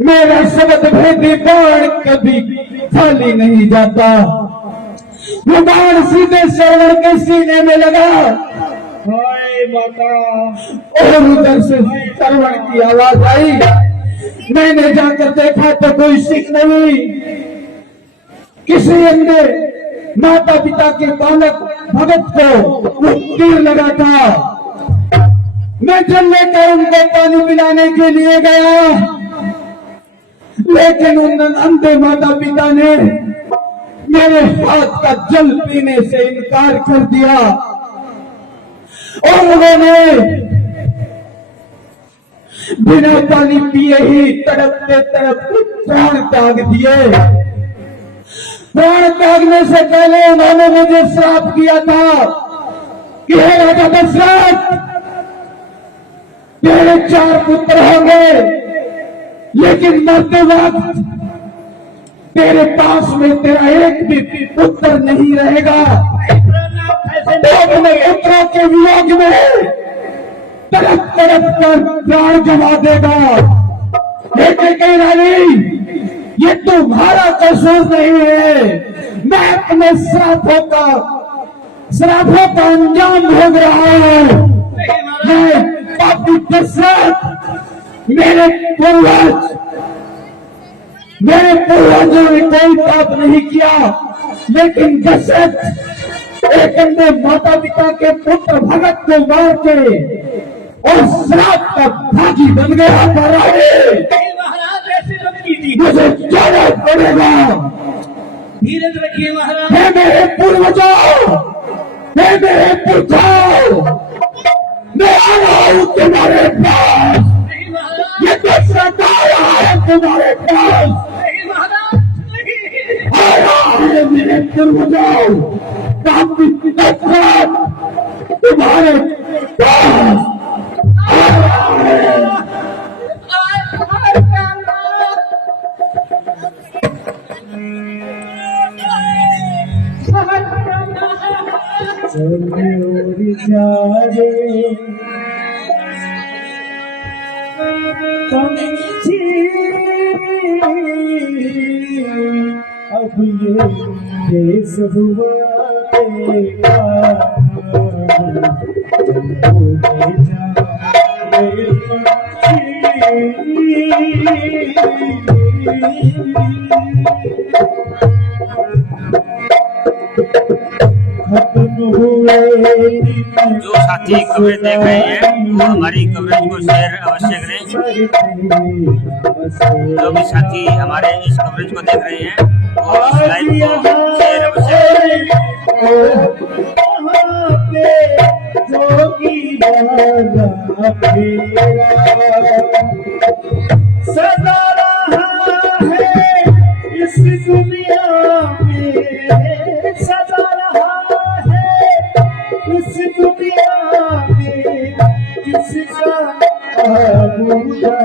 मेरा सबक भेदी बाण कभी खाली नहीं जाता। वो बाण सीधे श्रवण के सीने में लगा। हाय माता, और उधर से श्रवण की आवाज आई। मैंने जाकर देखा तो कोई सिख नहीं, किसी अंधे माता पिता के बालक भगत को वो तीर लगा था। मैं जल लेकर उनको पानी पिलाने के लिए गया, लेकिन उन अंधे माता पिता ने मेरे हाथ का जल पीने से इनकार कर दिया और उन्होंने बिना पानी पिए ही तड़पते तड़पते प्राण त्याग दिए। प्राण त्यागने से पहले उन्होंने मुझे श्राप किया था कि हे राजा दशरथ, तेरे 4 पुत्र होंगे, लेकिन मरते वक्त तेरे पास में तेरा एक भी पुत्र नहीं रहेगा। तो अपने पुत्रों के वियोग में तड़प तड़प कर प्राण गंवा देगा। लेकिन रानी, ये तुम्हारा कसूर नहीं है। मैं अपने श्रापों का अंजाम भोग रहा हूं। मैं पापी दशरथ, मेरे पूर्वजों ने कोई पाप नहीं किया, लेकिन दशरथ एक अंधे माता पिता के पुत्र भगत को मार के और श्राप का भागी बन गया। महाराज ऐसे मत कीजिए, मुझे जाना पड़ेगा। धीरज रखिए महाराज। हे मेरे पूर्वजों, हे मेरे पुरखाओं, मैं आ रहा हूं तुम्हारे पास। नहीं महाराज, ये दशरथ आ रहा है तुम्हारे पास। नहीं महाराज, नहीं। आ रहा है मेरे पूर्वजों, पापी दशरथ तुम्हारे पास आ रहा है। अब ये देश हुआ जो साथी कवरेज देख रहे हैं वो हमारी कवरेज को शेयर अवश्य करें। जो भी साथी हमारे इस कवरेज को देख रहे हैं वो इस लाइव को शेयर अवश्य सदा रहा है इस दुनिया में, सदा रहा है इस दुनिया में, किसका आबूदा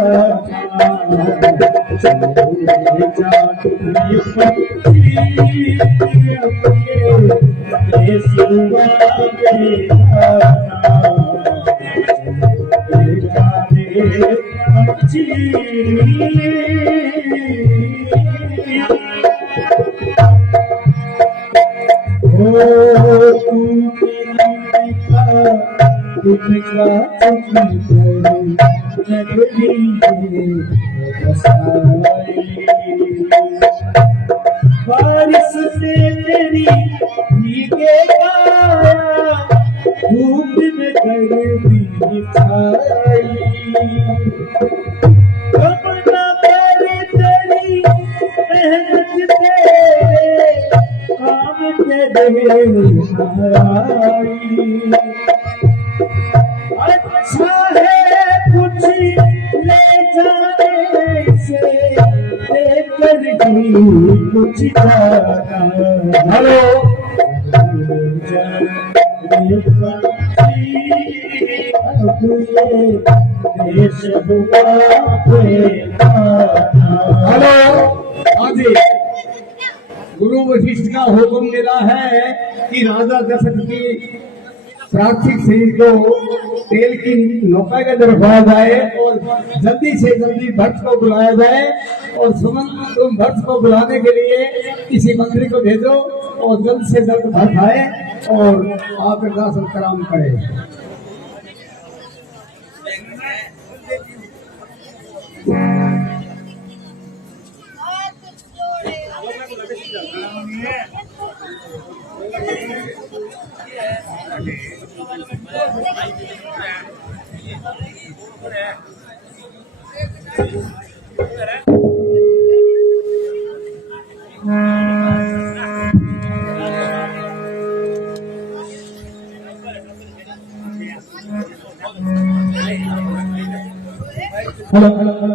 बारिश से तेरी भीगे गाया, धूप में गर्मी छाई, कब न करे तेरी मेहनत तेरे काम तेरे आई। अच्छा है कुछ ले जाने से लेकर ही कुछ जाना। हेलो, देश हुआ हेलो, हाँ जी, गुरु वशिष्ठ का हुक्म मिला है कि राजा दशरथ की पार्थिव शरीर को तेल की नौका के अंदर रखवाया जाए और जल्दी से जल्दी भक्त को बुलाया जाए। और सुमन, तुम भक्त को बुलाने के लिए किसी मंत्री को भेजो और जल्द से जल्द भक्त आए और आप दर्शन कराम करें।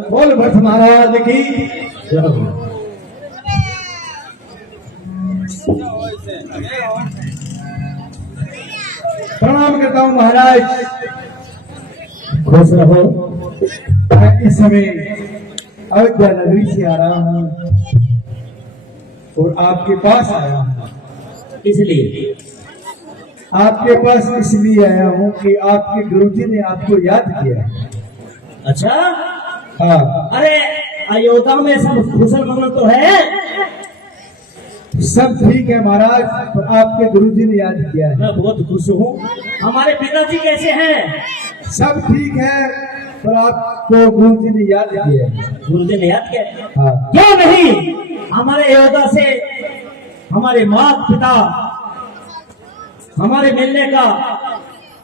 बोल भट्ट महाराज की प्रणाम करता हूँ महाराज। खुश रहो। मैं इस समय अयोध्या नगरी से आ रहा हूँ और आपके पास आया हूँ। इसलिए आपके पास इसलिए आया हूँ कि आपके गुरुजी ने आपको याद किया। अच्छा, हाँ, अरे अयोध्या में सब कुशल मंगल तो है। सब ठीक है महाराज, पर आपके गुरुजी ने याद किया है। मैं बहुत खुश हूँ। हमारे पिताजी कैसे हैं? सब ठीक है, पर आपको गुरुजी ने याद किया है। गुरुजी ने याद किया? हाँ, क्यों नहीं? हमारे अयोध्या से हमारे माता पिता हमारे मिलने का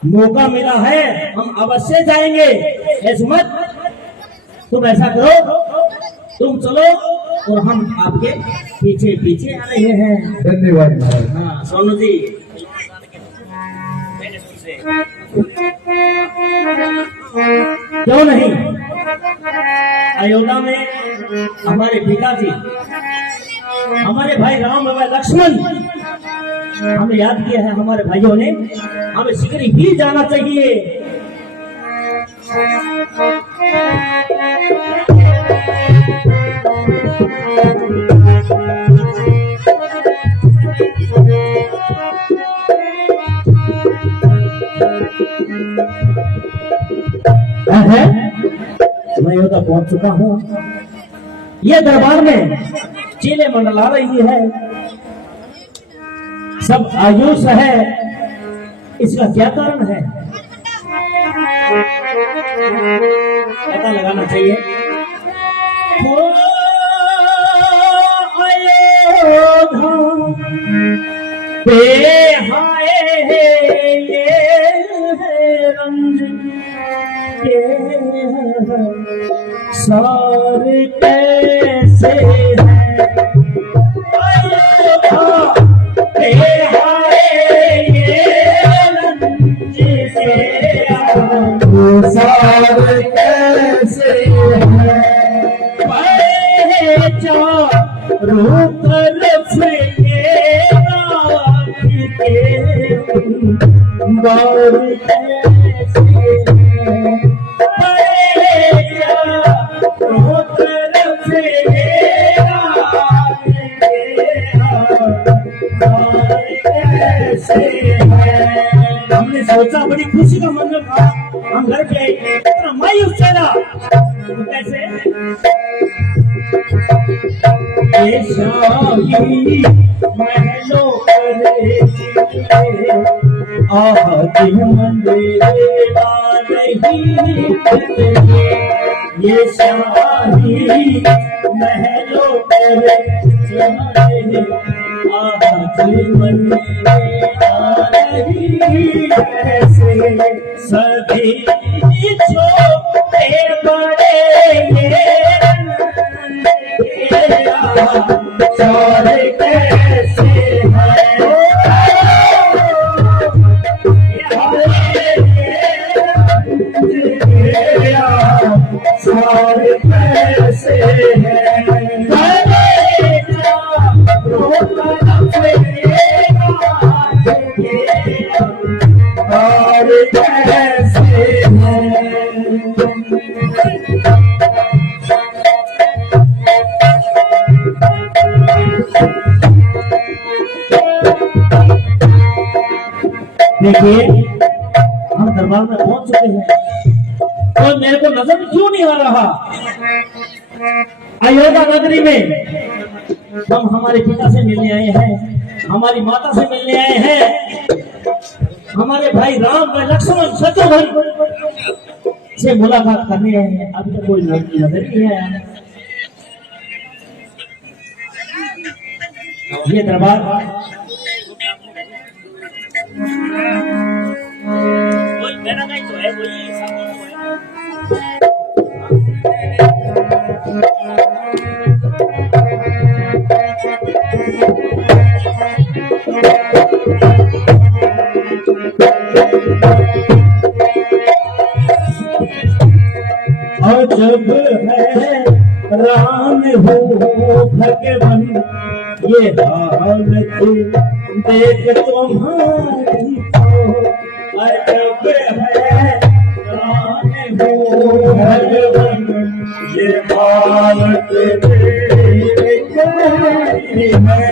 मौका मिला है, हम अवश्य जाएंगे। ऐसे मत, तुम ऐसा करो, तुम चलो और हम आपके पीछे पीछे आ रहे हैं। धन्यवाद महाराज। हाँ सोनू जी, क्यों नहीं? अयोध्या में हमारे पिताजी, हमारे भाई राम और लक्ष्मण हमें याद किया है। हमारे भाइयों ने हमें शीघ्र ही जाना चाहिए। मैं अयोध्या पहुंच चुका हूँ। यह दरबार में चीले मंडला रही है, सब आयुष है। इसका क्या कारण है? पता लगाना चाहिए। हो अयोध्या पे हाय ये रंज के सार कैसे है। अयोध्या पे हाय ये रंज से सार कैसे है। चारों तरफ ये रात के बार कैसे है। चारों तरफ ये रात के बार कैसे है। हमने सोचा बड़ी खुशी का मंजर था, हम घर पे इतना मायूस चला। तो कैसे? ये शाही महलों करे आज मंडेरा नहीं करते। ये शाही महलों करे आज मंडेरा नहीं कैसे। सभी छोटे बड़े सारे कैसे है। सारे कैसे है। सारे कैसे है। देखिए हम दरबार में पहुंच चुके हैं, तो मेरे को नजर क्यों नहीं आ रहा? अयोध्या नगरी में हम हमारे पिता से मिलने आए हैं, हमारी माता से मिलने आए हैं, हमारे भाई राम व लक्ष्मण शत्रुघ्न से मुलाकात करने आए हैं। अभी तक कोई नजर नहीं आया। ये दरबार कोई मेरा नहीं तो है, कोई और जब है राम हो भगवान ये हालत देख तुम्हारी और जब है राम हो भगवान ये हालत देख तुम्हारी है।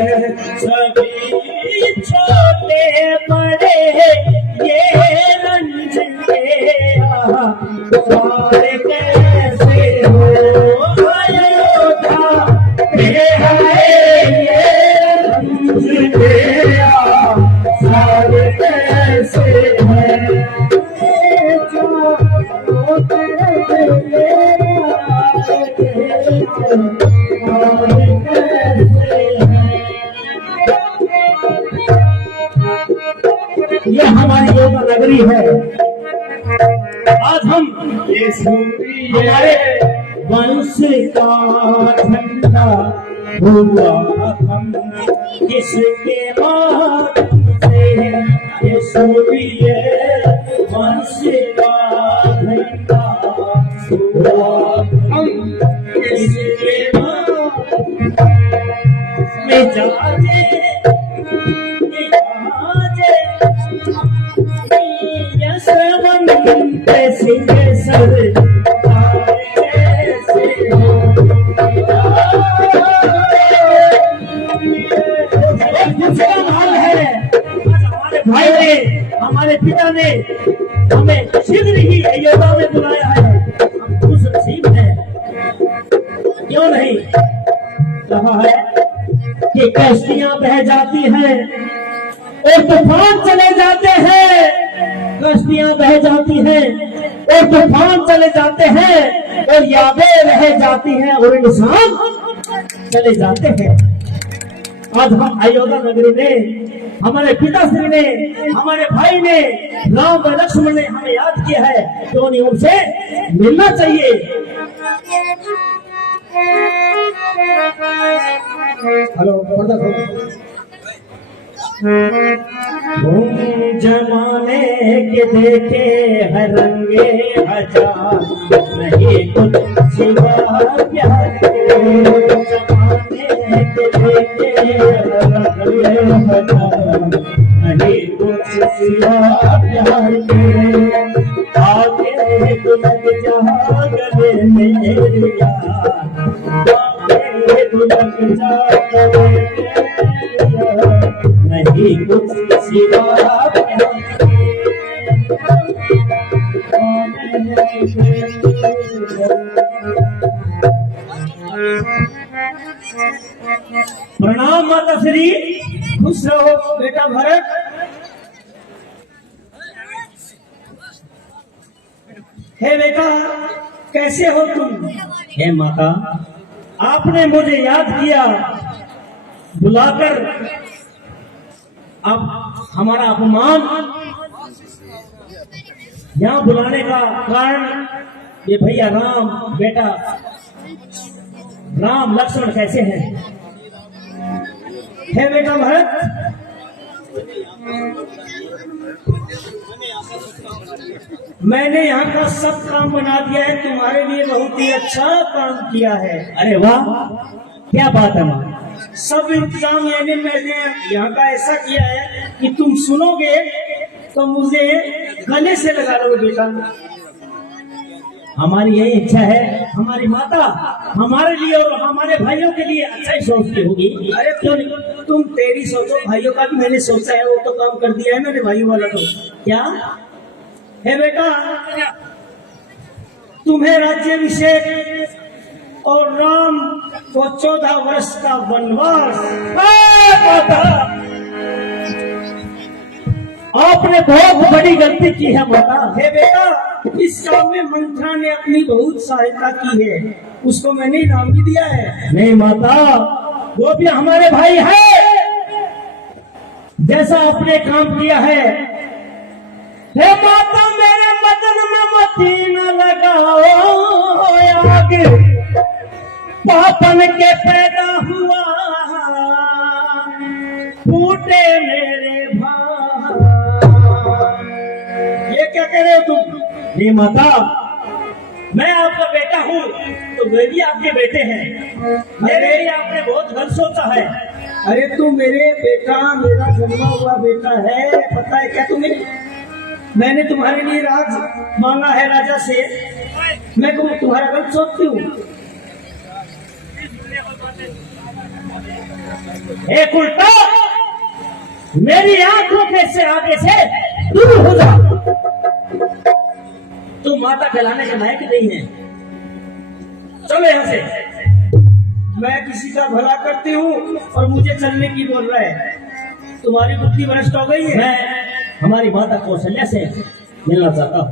सभी छोटे बड़े ये रंज के सारे कैसे हो अयोध्या में है ये रंज के सारे कैसे है। ये हमारी योगा नगरी है। आज हम हमारे वंश का झंडा हुआ हम किसके माध्यम से, ये सूर्य वंश का झंडा हुआ हम किसके माध्यम में जाते सिंह सर है। हमारे भाई ने हमारे पिता ने हमें शीघ्र ही अयोध्या में बुलाया है। हम खुश नसीब हैं, क्यों नहीं? कहा है कि कश्तियां बह जाती हैं और तूफान चले जाते हैं, कश्तियां बह जाती हैं और तूफान चले जाते हैं और यादें रह जाती हैं और इंसान चले जाते हैं। आज हम अयोध्या नगरी में हमारे पिताश्री ने, हमारे भाई ने, राम व लक्ष्मण ने हमें याद किया है, क्यों नहीं उनसे मिलना चाहिए। हेलो जमाने के देखे हर रंगे हजार, नहीं कुछ सिवा प्यार के। जमाने के देखे हर रंगे हजार, नहीं कुछ सिवा प्यार के। आगे तो लग जा गले मेरे यार, आगे तो लग जा गले मेरे यार, नहीं कुछ सिवा प्रणाम माता श्री। खुश रहो बेटा भरत। हे बेटा, कैसे हो तुम? हे माता, आपने मुझे याद किया, बुलाकर अब हमारा अपमान यहाँ बुलाने का कारण ये भैया राम बेटा राम लक्ष्मण कैसे हैं? हे बेटा भरत, मैंने यहाँ का सब काम बना दिया है, तुम्हारे लिए बहुत ही अच्छा काम किया है। अरे वाह, क्या बात है माँ। सब इंतजाम मैंने यहाँ का ऐसा किया है कि तुम सुनोगे तो मुझे गले से लगा लोगे बेटा। हमारी यही इच्छा है, हमारी माता हमारे लिए और हमारे भाइयों के लिए अच्छा ही सोचती होगी। अरे क्यों नहीं, तुम तेरी सोचो, भाइयों का भी मैंने सोचा है, वो तो काम कर दिया है मेरे भाइयों वाला। तो क्या है बेटा, तुम्हें राज्याभिषेक और राम को 14 वर्ष का वनवास। आपने बहुत बड़ी गलती की है माता। हे बेटा, इस काम में मंत्रा ने अपनी बहुत सहायता की है, उसको मैंने इनाम भी दिया है। नहीं माता, वो भी हमारे भाई है। जैसा आपने काम किया है, हे माता मेरे बदन में मती न लगाओ आग, पापन के पैदा हुआ फूटे मेरे भाई। ये क्या कह रहे हो तुम? नहीं माता, मैं आपका बेटा हूँ तो वे भी आपके बेटे हैं। मेरे लिए आपने बहुत गलत सोचा है। अरे तू मेरे बेटा, मेरा जन्मा हुआ बेटा है, पता है क्या तुम्हें? मैंने तुम्हारे लिए राज मांगा है राजा से, मैं तुम्हारा गलत सोचती हूँ। एक उल्टा मेरी आंखों के से आगे से दूर हो जा। तू माता कहलाने के लायक नहीं है, चलो यहाँ से। मैं किसी का भला करती हूँ और मुझे चलने की बोल रहा है, तुम्हारी बुद्धि भ्रष्ट हो गई है। मैं हमारी माता कौशल्या से मिलना चाहता हूँ।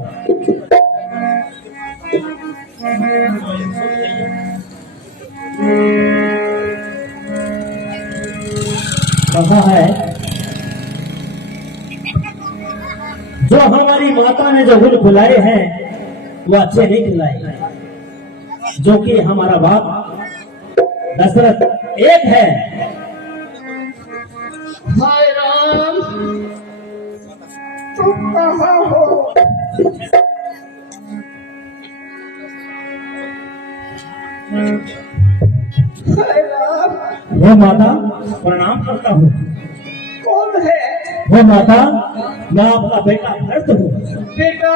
कहा है, जो हमारी माता ने जो गुल खिलाए हैं वो अच्छे नहीं खिलाए, जो कि हमारा बाप दशरथ एक है। हाय राम, तुम कहाँ हो? हाय राम, वो माता प्रणाम करता हूँ। कौन है? वो माता, मैं आपका बेटा भरत हूँ। बेटा,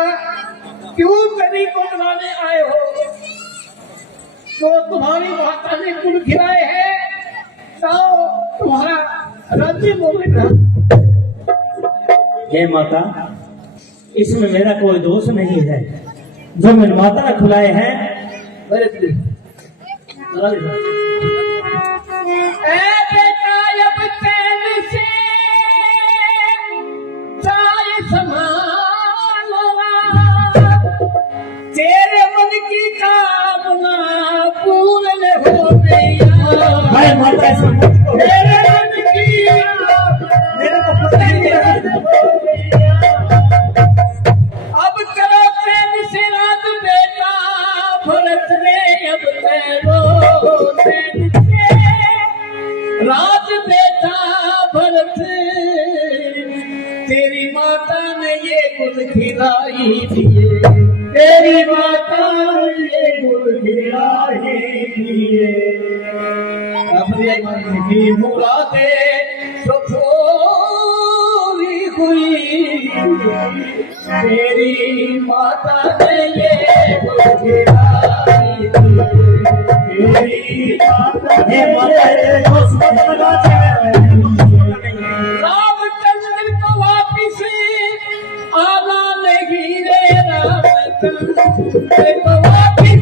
क्यों कभी को बुलाने आए हो? तो तुम्हारी माता ने कुल खिलाए हैं, जाओ तुम्हारा राज्य बोलेगा। हे माता, इसमें मेरा कोई दोष नहीं है, जो मेरी माता ने खिलाए हैं। ए बेटा, अब तेल से चाय संभालना, तेरे मन की कामना पूर्ण हो गया। मैं माता ऐसा मत करो। तेरे मन की मेरे को पता ही नहीं। अब करो प्रेम से रात बेटा भरत ने, अब करो प्रेम से रात बेटा भरत, तेरी माता ने ये गुल खिलाई दिए, तेरी माता ने ये गुल खिलाई दिए। अपने मन की मुरादे जो पूरी हुई, तेरी माता ने ये गुल खिलाई दिए, तेरी माता ने हे माता, ये दोष मत लगा दे। रामचंद्र को वापिस आना नहीं रे, रामचंद्र को वापिस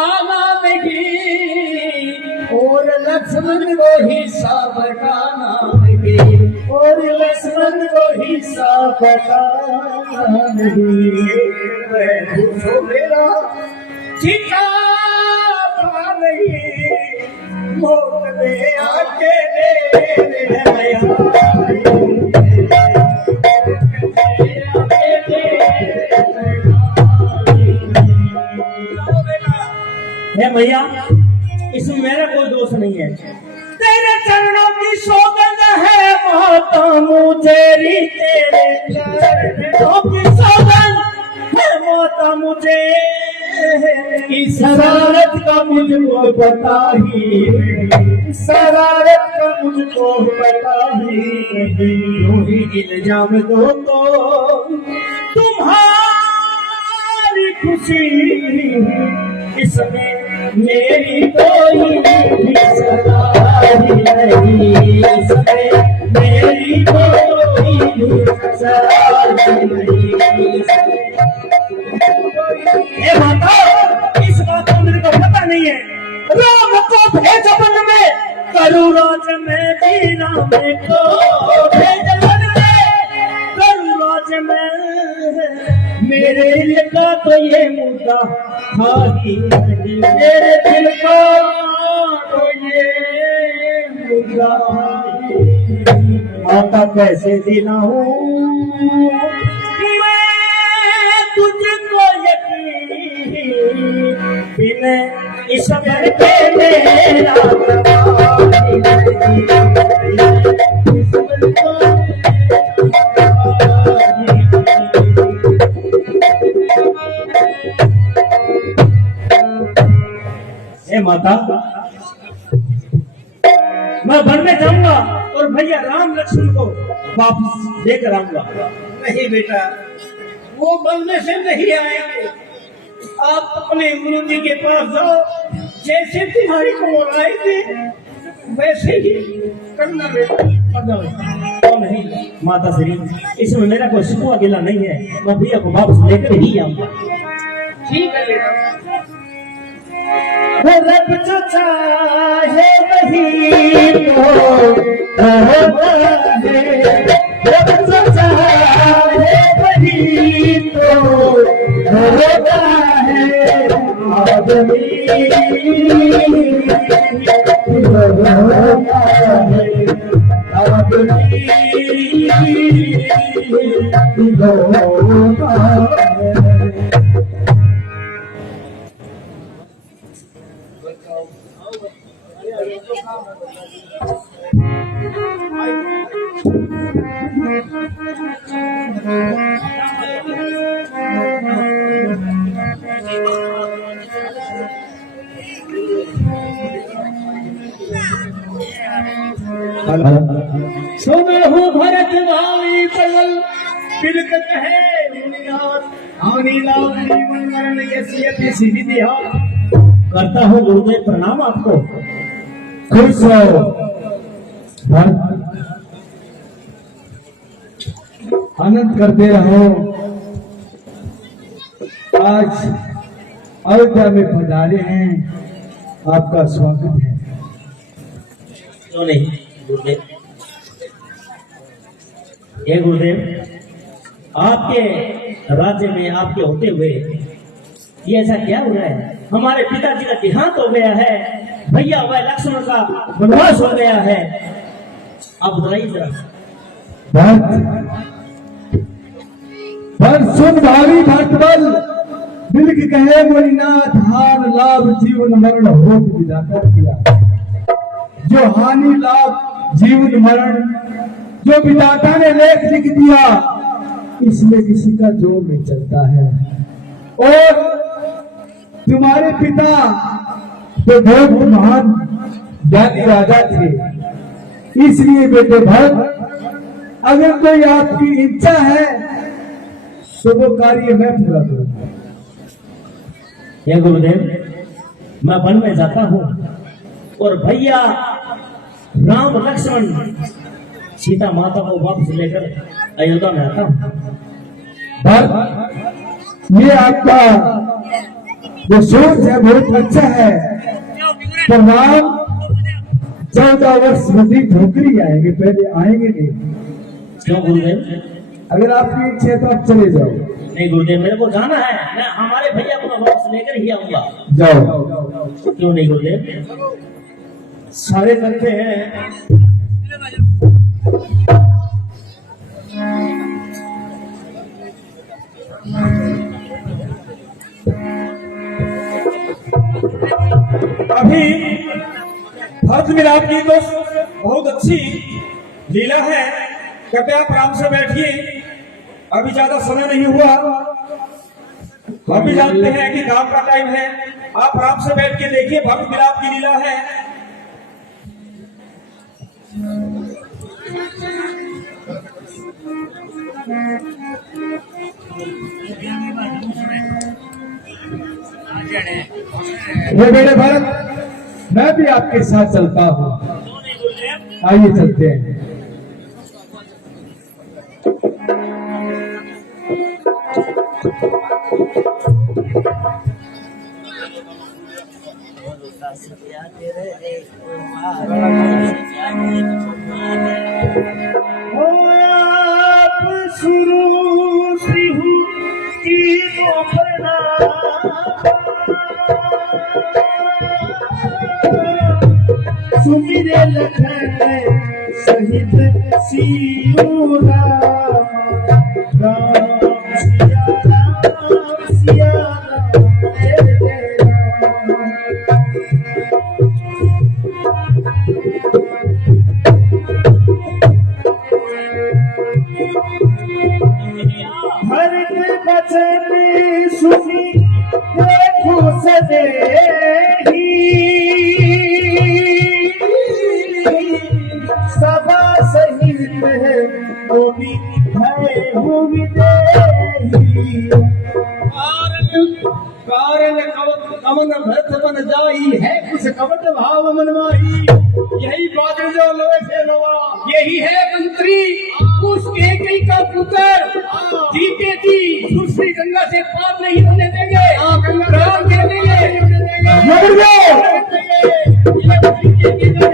आना नहीं, और लक्ष्मण को हिस्सा बटाना नहीं, और लक्ष्मण को हिस्सा बटाना नहीं। मैं पूछो मेरा ठिकाना नहीं, मौत में आके दे हे भैया, इसमें मेरा कोई दोष नहीं है। तेरे चरणों की सौगंध है माता मुझे, तेरे चरणों की सौगंध है माता मुझे, इस शरारत का मुझको पता ही, शरारत का मुझको पता ही नहीं। इल्जाम दो तो तुम्हारी खुशी इसमें मेरी कोई हिस्सेदारी नहीं, इसमें मेरी कोई हिस्सेदारी नहीं। हे माता, इस बात का मेरे को पता नहीं है। राम को भेज वन में, करूँ राज में भी राम को भेज वन में, करूँ राज में। मेरे दिल का तो ये मुद्दा था ही नहीं, मेरे दिल का तो ये मुद्दा था ही नहीं। माता कैसे दिलाऊं मैं तुझको यकीन, बिन इस पर के मेरा हे माता, मैं वन में जाऊंगा और भैया राम लक्ष्मण को वापस लेकर आऊंगा। नहीं बेटा, वो बनने से नहीं आएंगे। आप अपने गुरु जी के पास जाओ, जैसे तुम्हारी को आए थे वैसे ही करना बेटा, करना बेटा। तो नहीं माता श्री, इसमें मेरा कोई शिकवा गिला नहीं है, मैं भैया को वापस लेकर ही आऊंगा। ठीक है बेटा। रब जो चाहे वही तो होता है, रब जो चाहे वही तो होता है। आदमी होता है, आदमी होता है। सुने हो भरत वाली पगल बिलकत है बुनियाद, हानि लाभ जीवन मरण यसियत सिद्धि ध्यान। करता हूँ गुरुदेव प्रणाम आपको। खुश रहो भरत, आनंद करते रहो। आज अयोध्या में पधारे हैं, आपका स्वागत है। क्यों नहीं गुरुदेव। हे गुरुदेव, आपके राज्य में आपके होते हुए ये ऐसा क्या हो रहा है? हमारे पिताजी का देहांत हो गया है, भैया हुआ लक्ष्मण का वनवास हो गया है। आप बताइए जरा। भक्त पर सुन भावी भक्त बल, बिल की कहे मोरीनाथ, हार लाभ जीवन मरण होत विधाता किया। जो हानि लाभ जीवन मरण जो विधाता ने लेख लिख दिया, इसमें किसी का जो नहीं चलता है। और तुम्हारे पिता तो बहुत महान ज्ञानी राजा थे, इसलिए बेटे भक्त, अगर कोई आपकी इच्छा है तो वो कार्य मैं पूरा करूंगा। हे गुरुदेव, मैं वन में जाता हूँ और भैया राम लक्ष्मण सीता माता को वापस लेकर अयोध्या में आता हूँ। भक्त, ये आपका जो सोच है बहुत अच्छा है, पर राम 14 वर्ष व्यतीत होकर ही आएंगे, पहले आएंगे नहीं। क्यों गुरुदेव? अगर आपकी इच्छा है तो आप चले जाओ। नहीं गुरुदेव, मेरे को जाना है, मैं हमारे भैया को वापस लेकर ही आऊंगा। जाओ। क्यों नहीं गुरुदेव? सारे करते हैं। अभी भरत मिलाप की तो बहुत अच्छी लीला है, कृपया आप आराम से बैठिए, अभी ज्यादा समय नहीं हुआ। हम भी जानते हैं कि काम का टाइम है, आप आराम से बैठ के देखिए, भक्त मिलाप की लीला है। वो मेरे भरत, मैं भी आपके साथ चलता हूँ। आइए चलते हैं। आप शुरू से हूँ तीनों फना सुमिरे लखन सहित सियो राम राम सिया राम जय जय राम। भरत बचन सुनी देखो सदेही सदा सहित वो भी है वो भी देही। कारण कमन भरत बन जाई है, कुछ कपट भाव मनमाही। यही बात जो लोए थे नवा, यही है मंत्री उसके कई का पुत्र जीते जी दूसरी गंगा से पार नहीं होने देंगे, प्राण दे देंगे।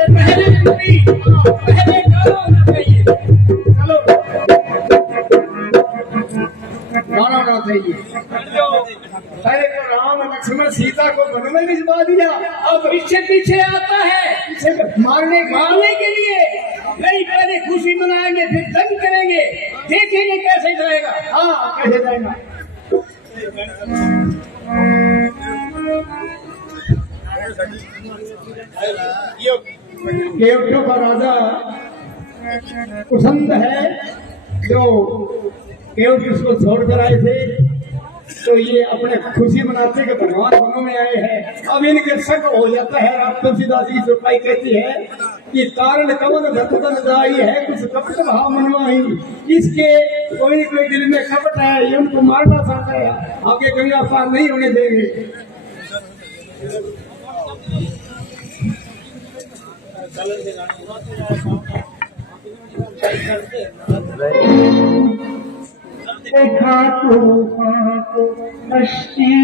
पहले मंत्री पहले गाना होना चाहिए। चलो गाना होना चाहिए। अरे तो राम लक्ष्मण सीता को वन में भिजवा दिया, अब पीछे पीछे आता है मारने मारने के लिए। नहीं, पहले खुशी मनाएंगे फिर दंड करेंगे, देखेंगे कैसे जाएगा। हाँ कैसे जाएगा। केवटों का राजा कुसंद है, जो केवट इसको छोड़कर आए थे, तो ये अपने खुशी मनाते के भगवान वनों में आए हैं। अब इनके शक हो जाता है। अब तुलसीदास की चौपाई कहती है कि कारण कमन धतन जाई है, कुछ कपट भाव मनवाही। इसके कोई कोई दिल में कपट है, ये उनको मारना चाहता है, आगे गंगा पार नहीं होने देंगे। देखा तूफान को कश्ती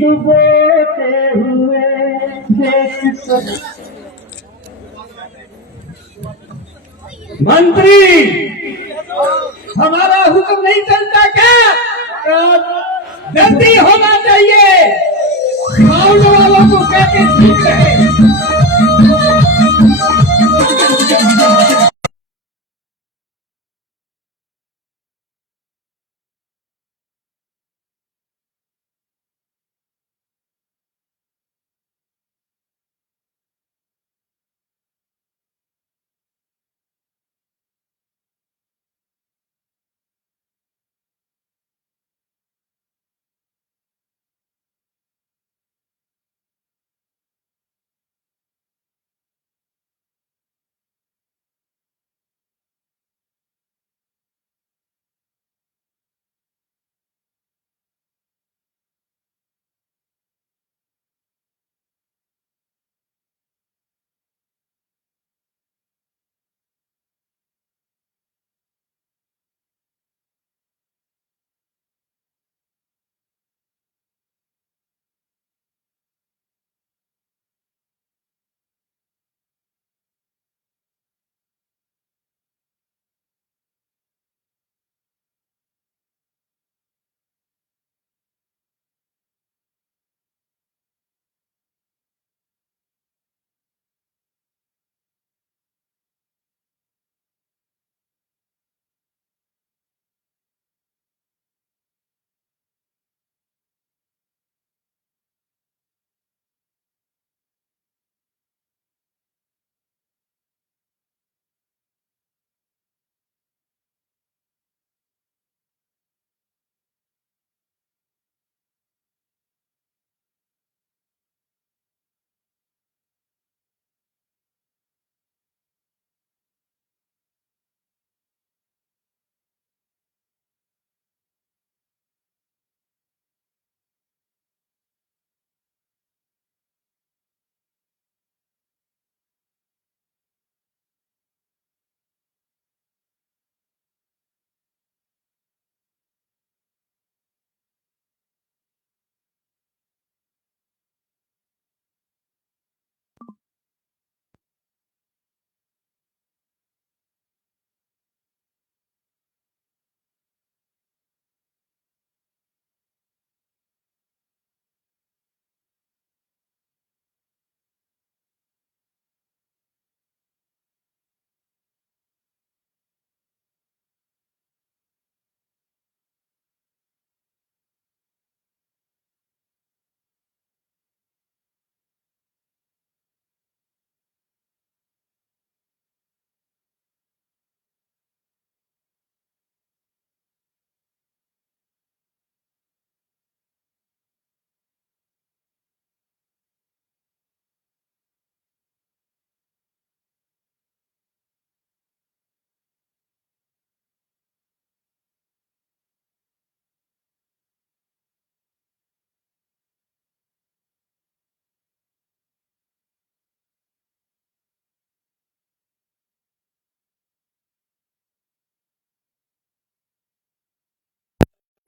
डुबोते हुए देख सब। मंत्री हमारा हुक्म नहीं चलता क्या? जल्दी होना चाहिए। मारने वालों को कहते ठीक रहे।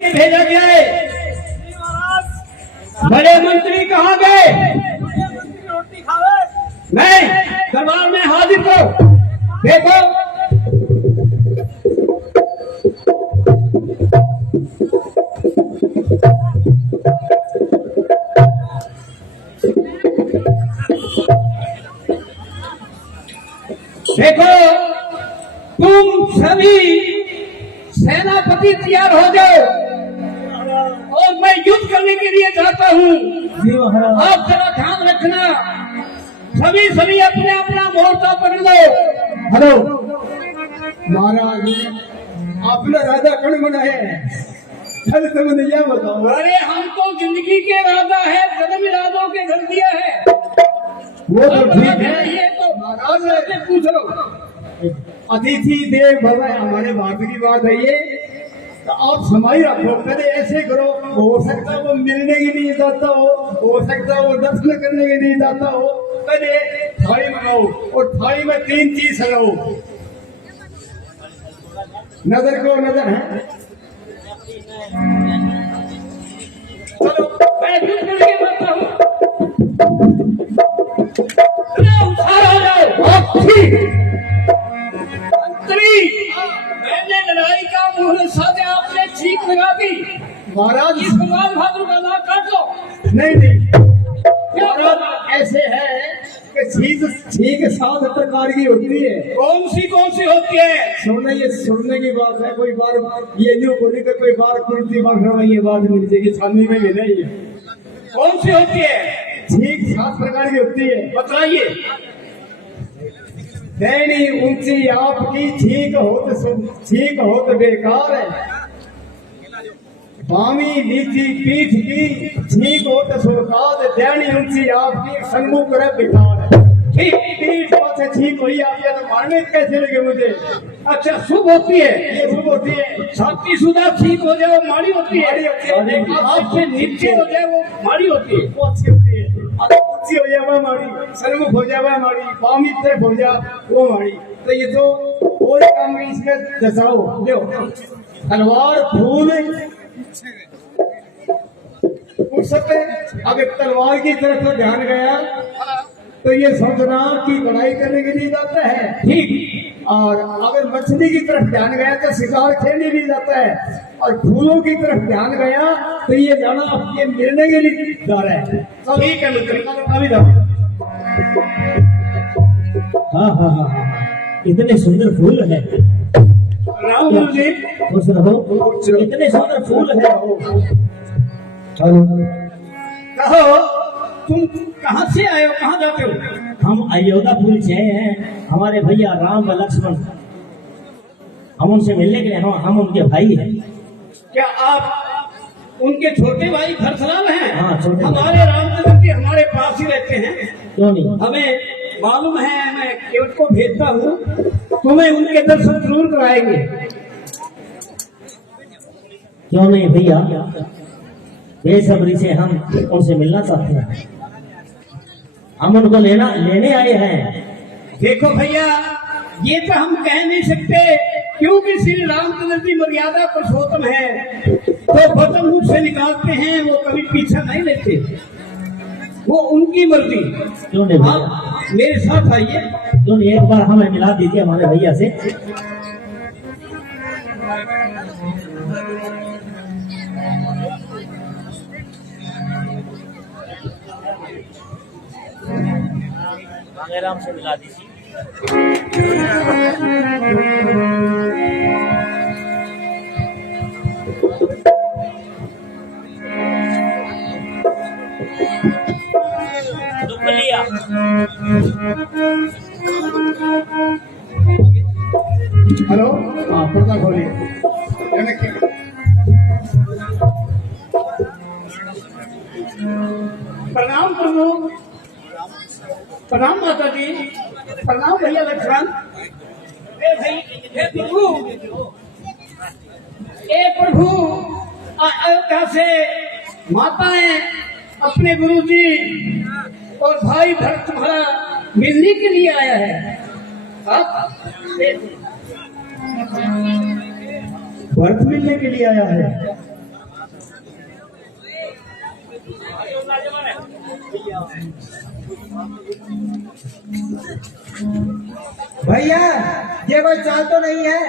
भेजा गया है। बड़े मंत्री कहाँ गए? नहीं, दरबार में हाजिर करो। देखो देखो, तुम सभी सेनापति तैयार हो जाओ और मैं युद्ध करने के लिए जाता हूँ। जी महाराज। आप जरा ध्यान रखना, सभी अपने अपना मोर्चा पकड़ लो। हेलो महाराज, आपने राजा कौन बना है? चल तुम नहीं बताओ। अरे हम तो जिंदगी के राजा है, कदम राजाओं के घर दिया है। वो तो ठीक है, ये तो महाराज से पूछ लो। अतिथि देव भव है, हमारे बात की बात है ये। तो आप समाई रखो, पहले ऐसे करो। हो सकता वो मिलने की नहीं जाता हो सकता वो दर्शन करने की नहीं जाता हो। पहले थाली मंगाओ और थाली में 3 चीज लगाओ। नजर को नजर है। चलो मैं युद्ध करके बताता हूँ। उधार हो जाओ। मंत्री, मैंने लड़ाई का मुहूर्त साधे, आपने चीख लगा दी। महाराज इस भगवान भादुर का नाक काट लो। नहीं महाराज, ऐसे है कि चीज 7 प्रकार की होती है। कौन सी होती है? सुनने की बात है। कोई बार ये नहीं बोली कि कोई बार कुर्ती बार ये बात मिल जाएगी, छाननी में मिले। ये कौन सी होती है? ठीक 7 प्रकार की होती है। बताइए। दैनी ऊंची आपकी ठीक हो तो बेकार है। बामी नीची पीठ की ठीक हो तो सुरकार। दैनी ऊंची आपकी सन्मुख करे बेकार है। ठीक पीठ पासे ठीक हुई आपके तो मारने कैसे लगे मुझे? अच्छा, शुभ होती है। ये शुभ होती है। शादीशुदा ठीक हो जाए वो माड़ी होती है। माड़ी होती है। आपसे नीचे हो जाए वो माड़ी होती है। वो अच्छी होती है। अगर ऊंची हो जाए वह माड़ी, सन्मुख हो जाए वह माड़ी, बामी तरफ हो जाए वो माड़ी। तो ये तो और काम में इसमें दसाओ। लो तलवार फूल उठ सकते। अगर तलवार की तरफ तो ध्यान गया तो ये सोचना कि लड़ाई करने के लिए जाता है, ठीक। और अगर मछली की तरफ ध्यान गया तो शिकार खेलने के लिए जाता है। और फूलों की तरफ ध्यान गया तो ये जाना ये मिलने के लिए जा रहा है। ठीक है मित्र। अभी जाओ। हाँ, इतने सुंदर फूल है। राम गुरु जी, खुश रहो। इतने सुंदर फूल है। कहो तुम कहाँ से आए हो, कहाँ जाते हो? हम अयोध्यापुर से हैं। हमारे भैया राम व लक्ष्मण, हम उनसे मिलने के लिए हम उनके भाई हैं। क्या आप उनके छोटे भाई भरतलाल हैं? हाँ, छोटे भाई। हमारे रामचंद्र जी हमारे पास ही रहते हैं। क्यों नहीं? हमें मालूम है, मैं केवट को भेजता हूँ, तुम्हें उनके दर्शन जरूर कराएंगे। क्यों नहीं भैया, बेसब्री से हम उनसे मिलना चाहते हैं। हम उनको लेने आए हैं। देखो भैया, ये तो हम कह नहीं सकते, क्योंकि श्री रामचंद्र जी मर्यादा पुरुषोत्तम है। तो बचन मुख से निकालते हैं, वो कभी पीछा नहीं लेते, वो उनकी मर्जी। क्यों नहीं भैया? आप मेरे साथ आइए। क्यों नहीं, एक बार हमें मिला दीजिए हमारे भैया से। राम से मिला दीजिए। हेलो, हाँ पर्दा खोलिए। प्रणाम प्रभु, प्रणाम माता जी, प्रणाम भैया लक्ष्मण। हे प्रभु, अयोध्या से माताएं अपने गुरुजी और भाई भरत तुम्हारा मिलने के लिए आया है। भरत मिलने के लिए आया है। भैया ये कोई चाल तो नहीं है?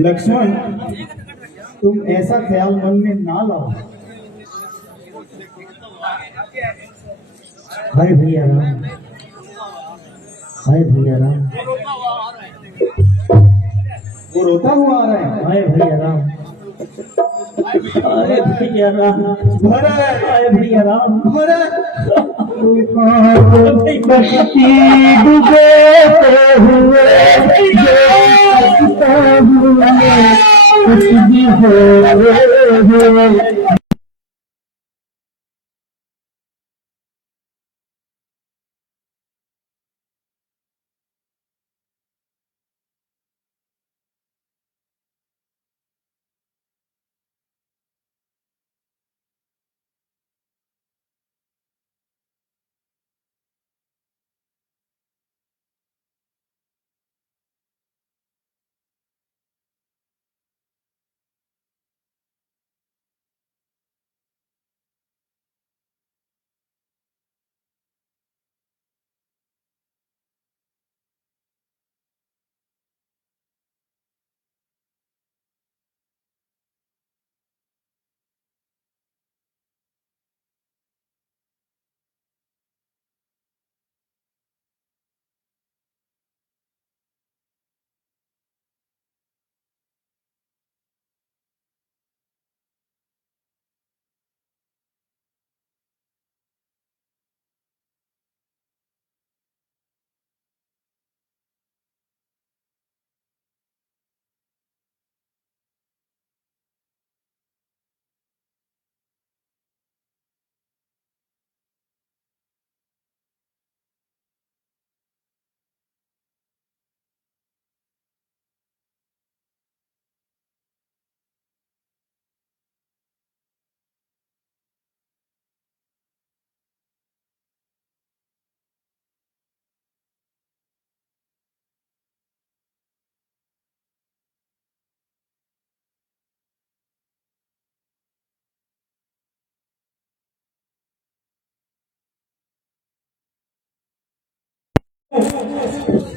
लक्ष्मण, तुम ऐसा ख्याल मन में ना लाओ। हाय भैया राम, हाय भैया राम, वो रोता हुआ आ रहा है। हाय भैया राम, हाय भैया राम, भरत, हाय भैया राम। भरत, बस्ती डूबते हुए कुछ भी हो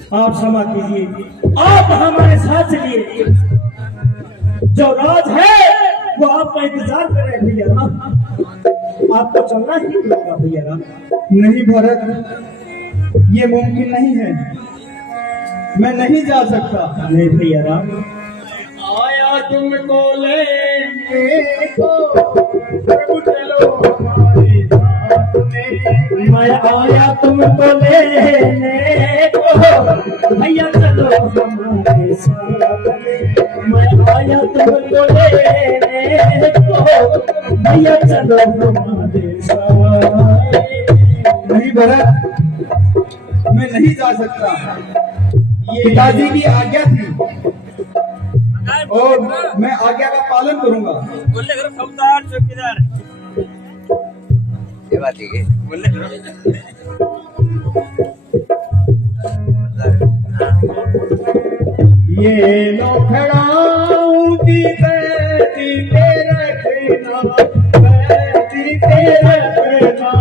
आप क्षमा कीजिए, आप हमारे साथ चलिए। जो राज है वो आपका इंतजार कर रहे हैं भैया राम। आपको चलना ही होगा भैया राम। नहीं भरत, ये मुमकिन नहीं है, मैं नहीं जा सकता। नहीं भैया राम, आया तुमको लेने को, प्रभु चलो हमारे साथ में। मैं आया तुमको लेने को, भैया चलो हमारे साथ में। मैं आया तुमको लेने को, भैया चलो हमारे साथ। नहीं भरत, मैं नहीं जा सकता। ये पिताजी की आज्ञा थी और मैं आज्ञा का पालन करूंगा। बोले करो फौजदार चौकीदार, ये बात ठीक है। बोले करो ये नौखड़ाऊं की बैठी के रखना, बैठी के रखना,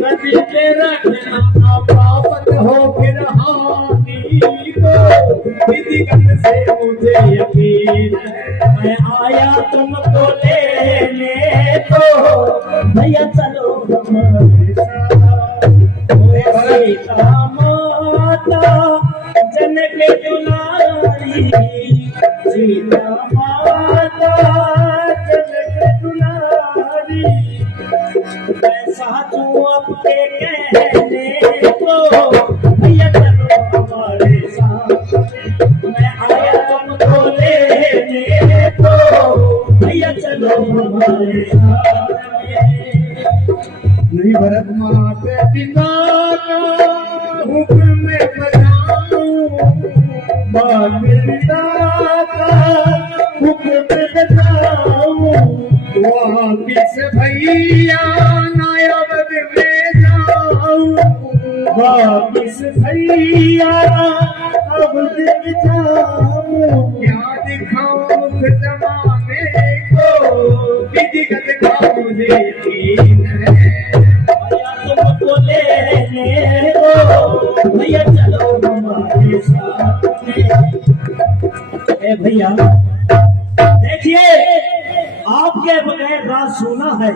बैठी के रखना, प्राप्त हो फिर हानि को, विधिगत से मुझे यकीन है। मैं आया तुमको लेने को, भैया चलो हमारे साथ। सीता माता जनक दुलारी, सीता माता जनक दुलारी। मैं साधु आपके कहने को, भैया चलो हमारे साथ। मैं आया तुमको लेने को, भैया चलो हमारे साथ। नहीं भरत, माता पिता का हुक्म में बजाऊं, माता पिता का हुक्म में बजाऊं। वापिस भैया भैया अब दिख जाऊं क्या दिखाऊं मुख जमाने को, विधिगत का मुझे यकीन है। भैया तुमको लेने दो, भैया चलो हमारे साथ में। ए भैया देखिए, आपके बगैर रात सुना है।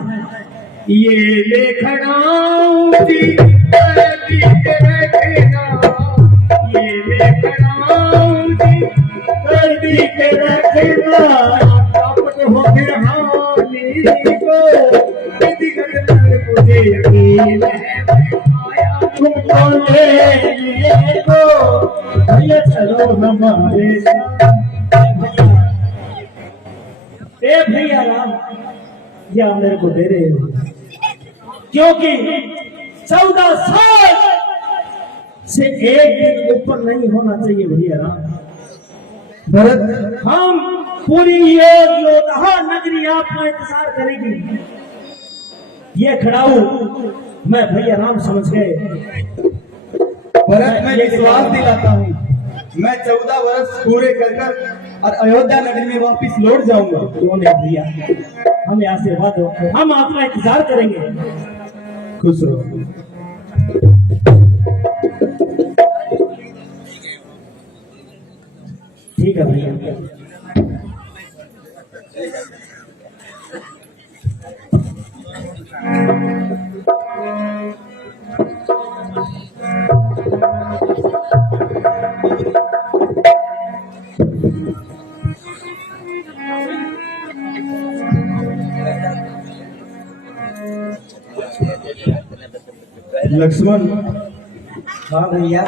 ये लेखनाओं की धरती पे रखना, ये लेखनाओं की धरती पे रखना, प्राप्त हो फिर हानि को, विधिगत पर मुझे यकीन है। आया तुमको लेने को, भैया चलो हमारे साथ। ए भैया राम, या मेरे को दे रहे हो, क्योंकि 14 साल से एक दिन ऊपर नहीं होना चाहिए भैया राम। भरत, हम पूरी योद्धा नगरी आपका इंतजार करेगी। ये खड़ाऊ मैं भैया राम समझ गए। भरत मैं विश्वास दिलाता हूँ, मैं 14 वर्ष पूरे कर और अयोध्या नगरी में वापिस लौट जाऊंगा। क्यों नहीं भैया, हमें आशीर्वाद दो, हम आपका इंतजार करेंगे। खुश रहो। ठीक है भैया। लक्ष्मण, हाँ भैया,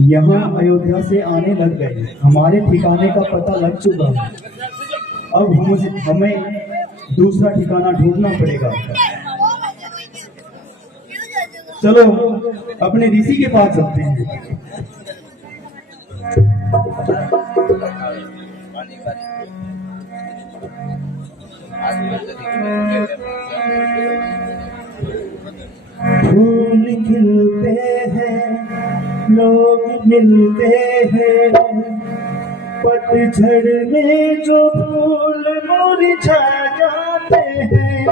यहाँ अयोध्या से आने लग गए, हमारे ठिकाने का पता लग चुका है। अब हमें दूसरा ठिकाना ढूंढना पड़ेगा। चलो अपने ऋषि के पास चलते हैं। फूल खिलते हैं, लोग मिलते हैं, पतझड़ में जो फूल मुरझा जाते हैं,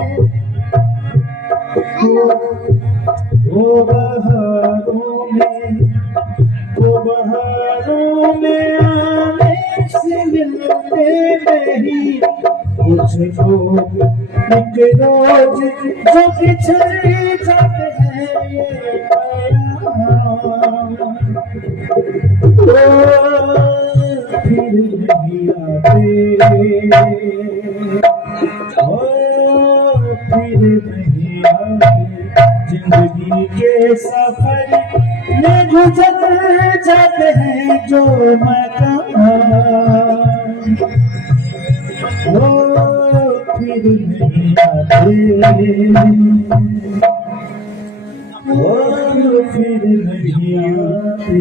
वो बहारों में आने से मिलते नहीं। कुछ लोग एक रोज जो बिछड़ जाते हैं, फिर नहीं आते, फिर नहीं आते। जिंदगी के सफर में गुजर जाते हैं जो मकान, फिर नहीं आते, फिर नहीं आते।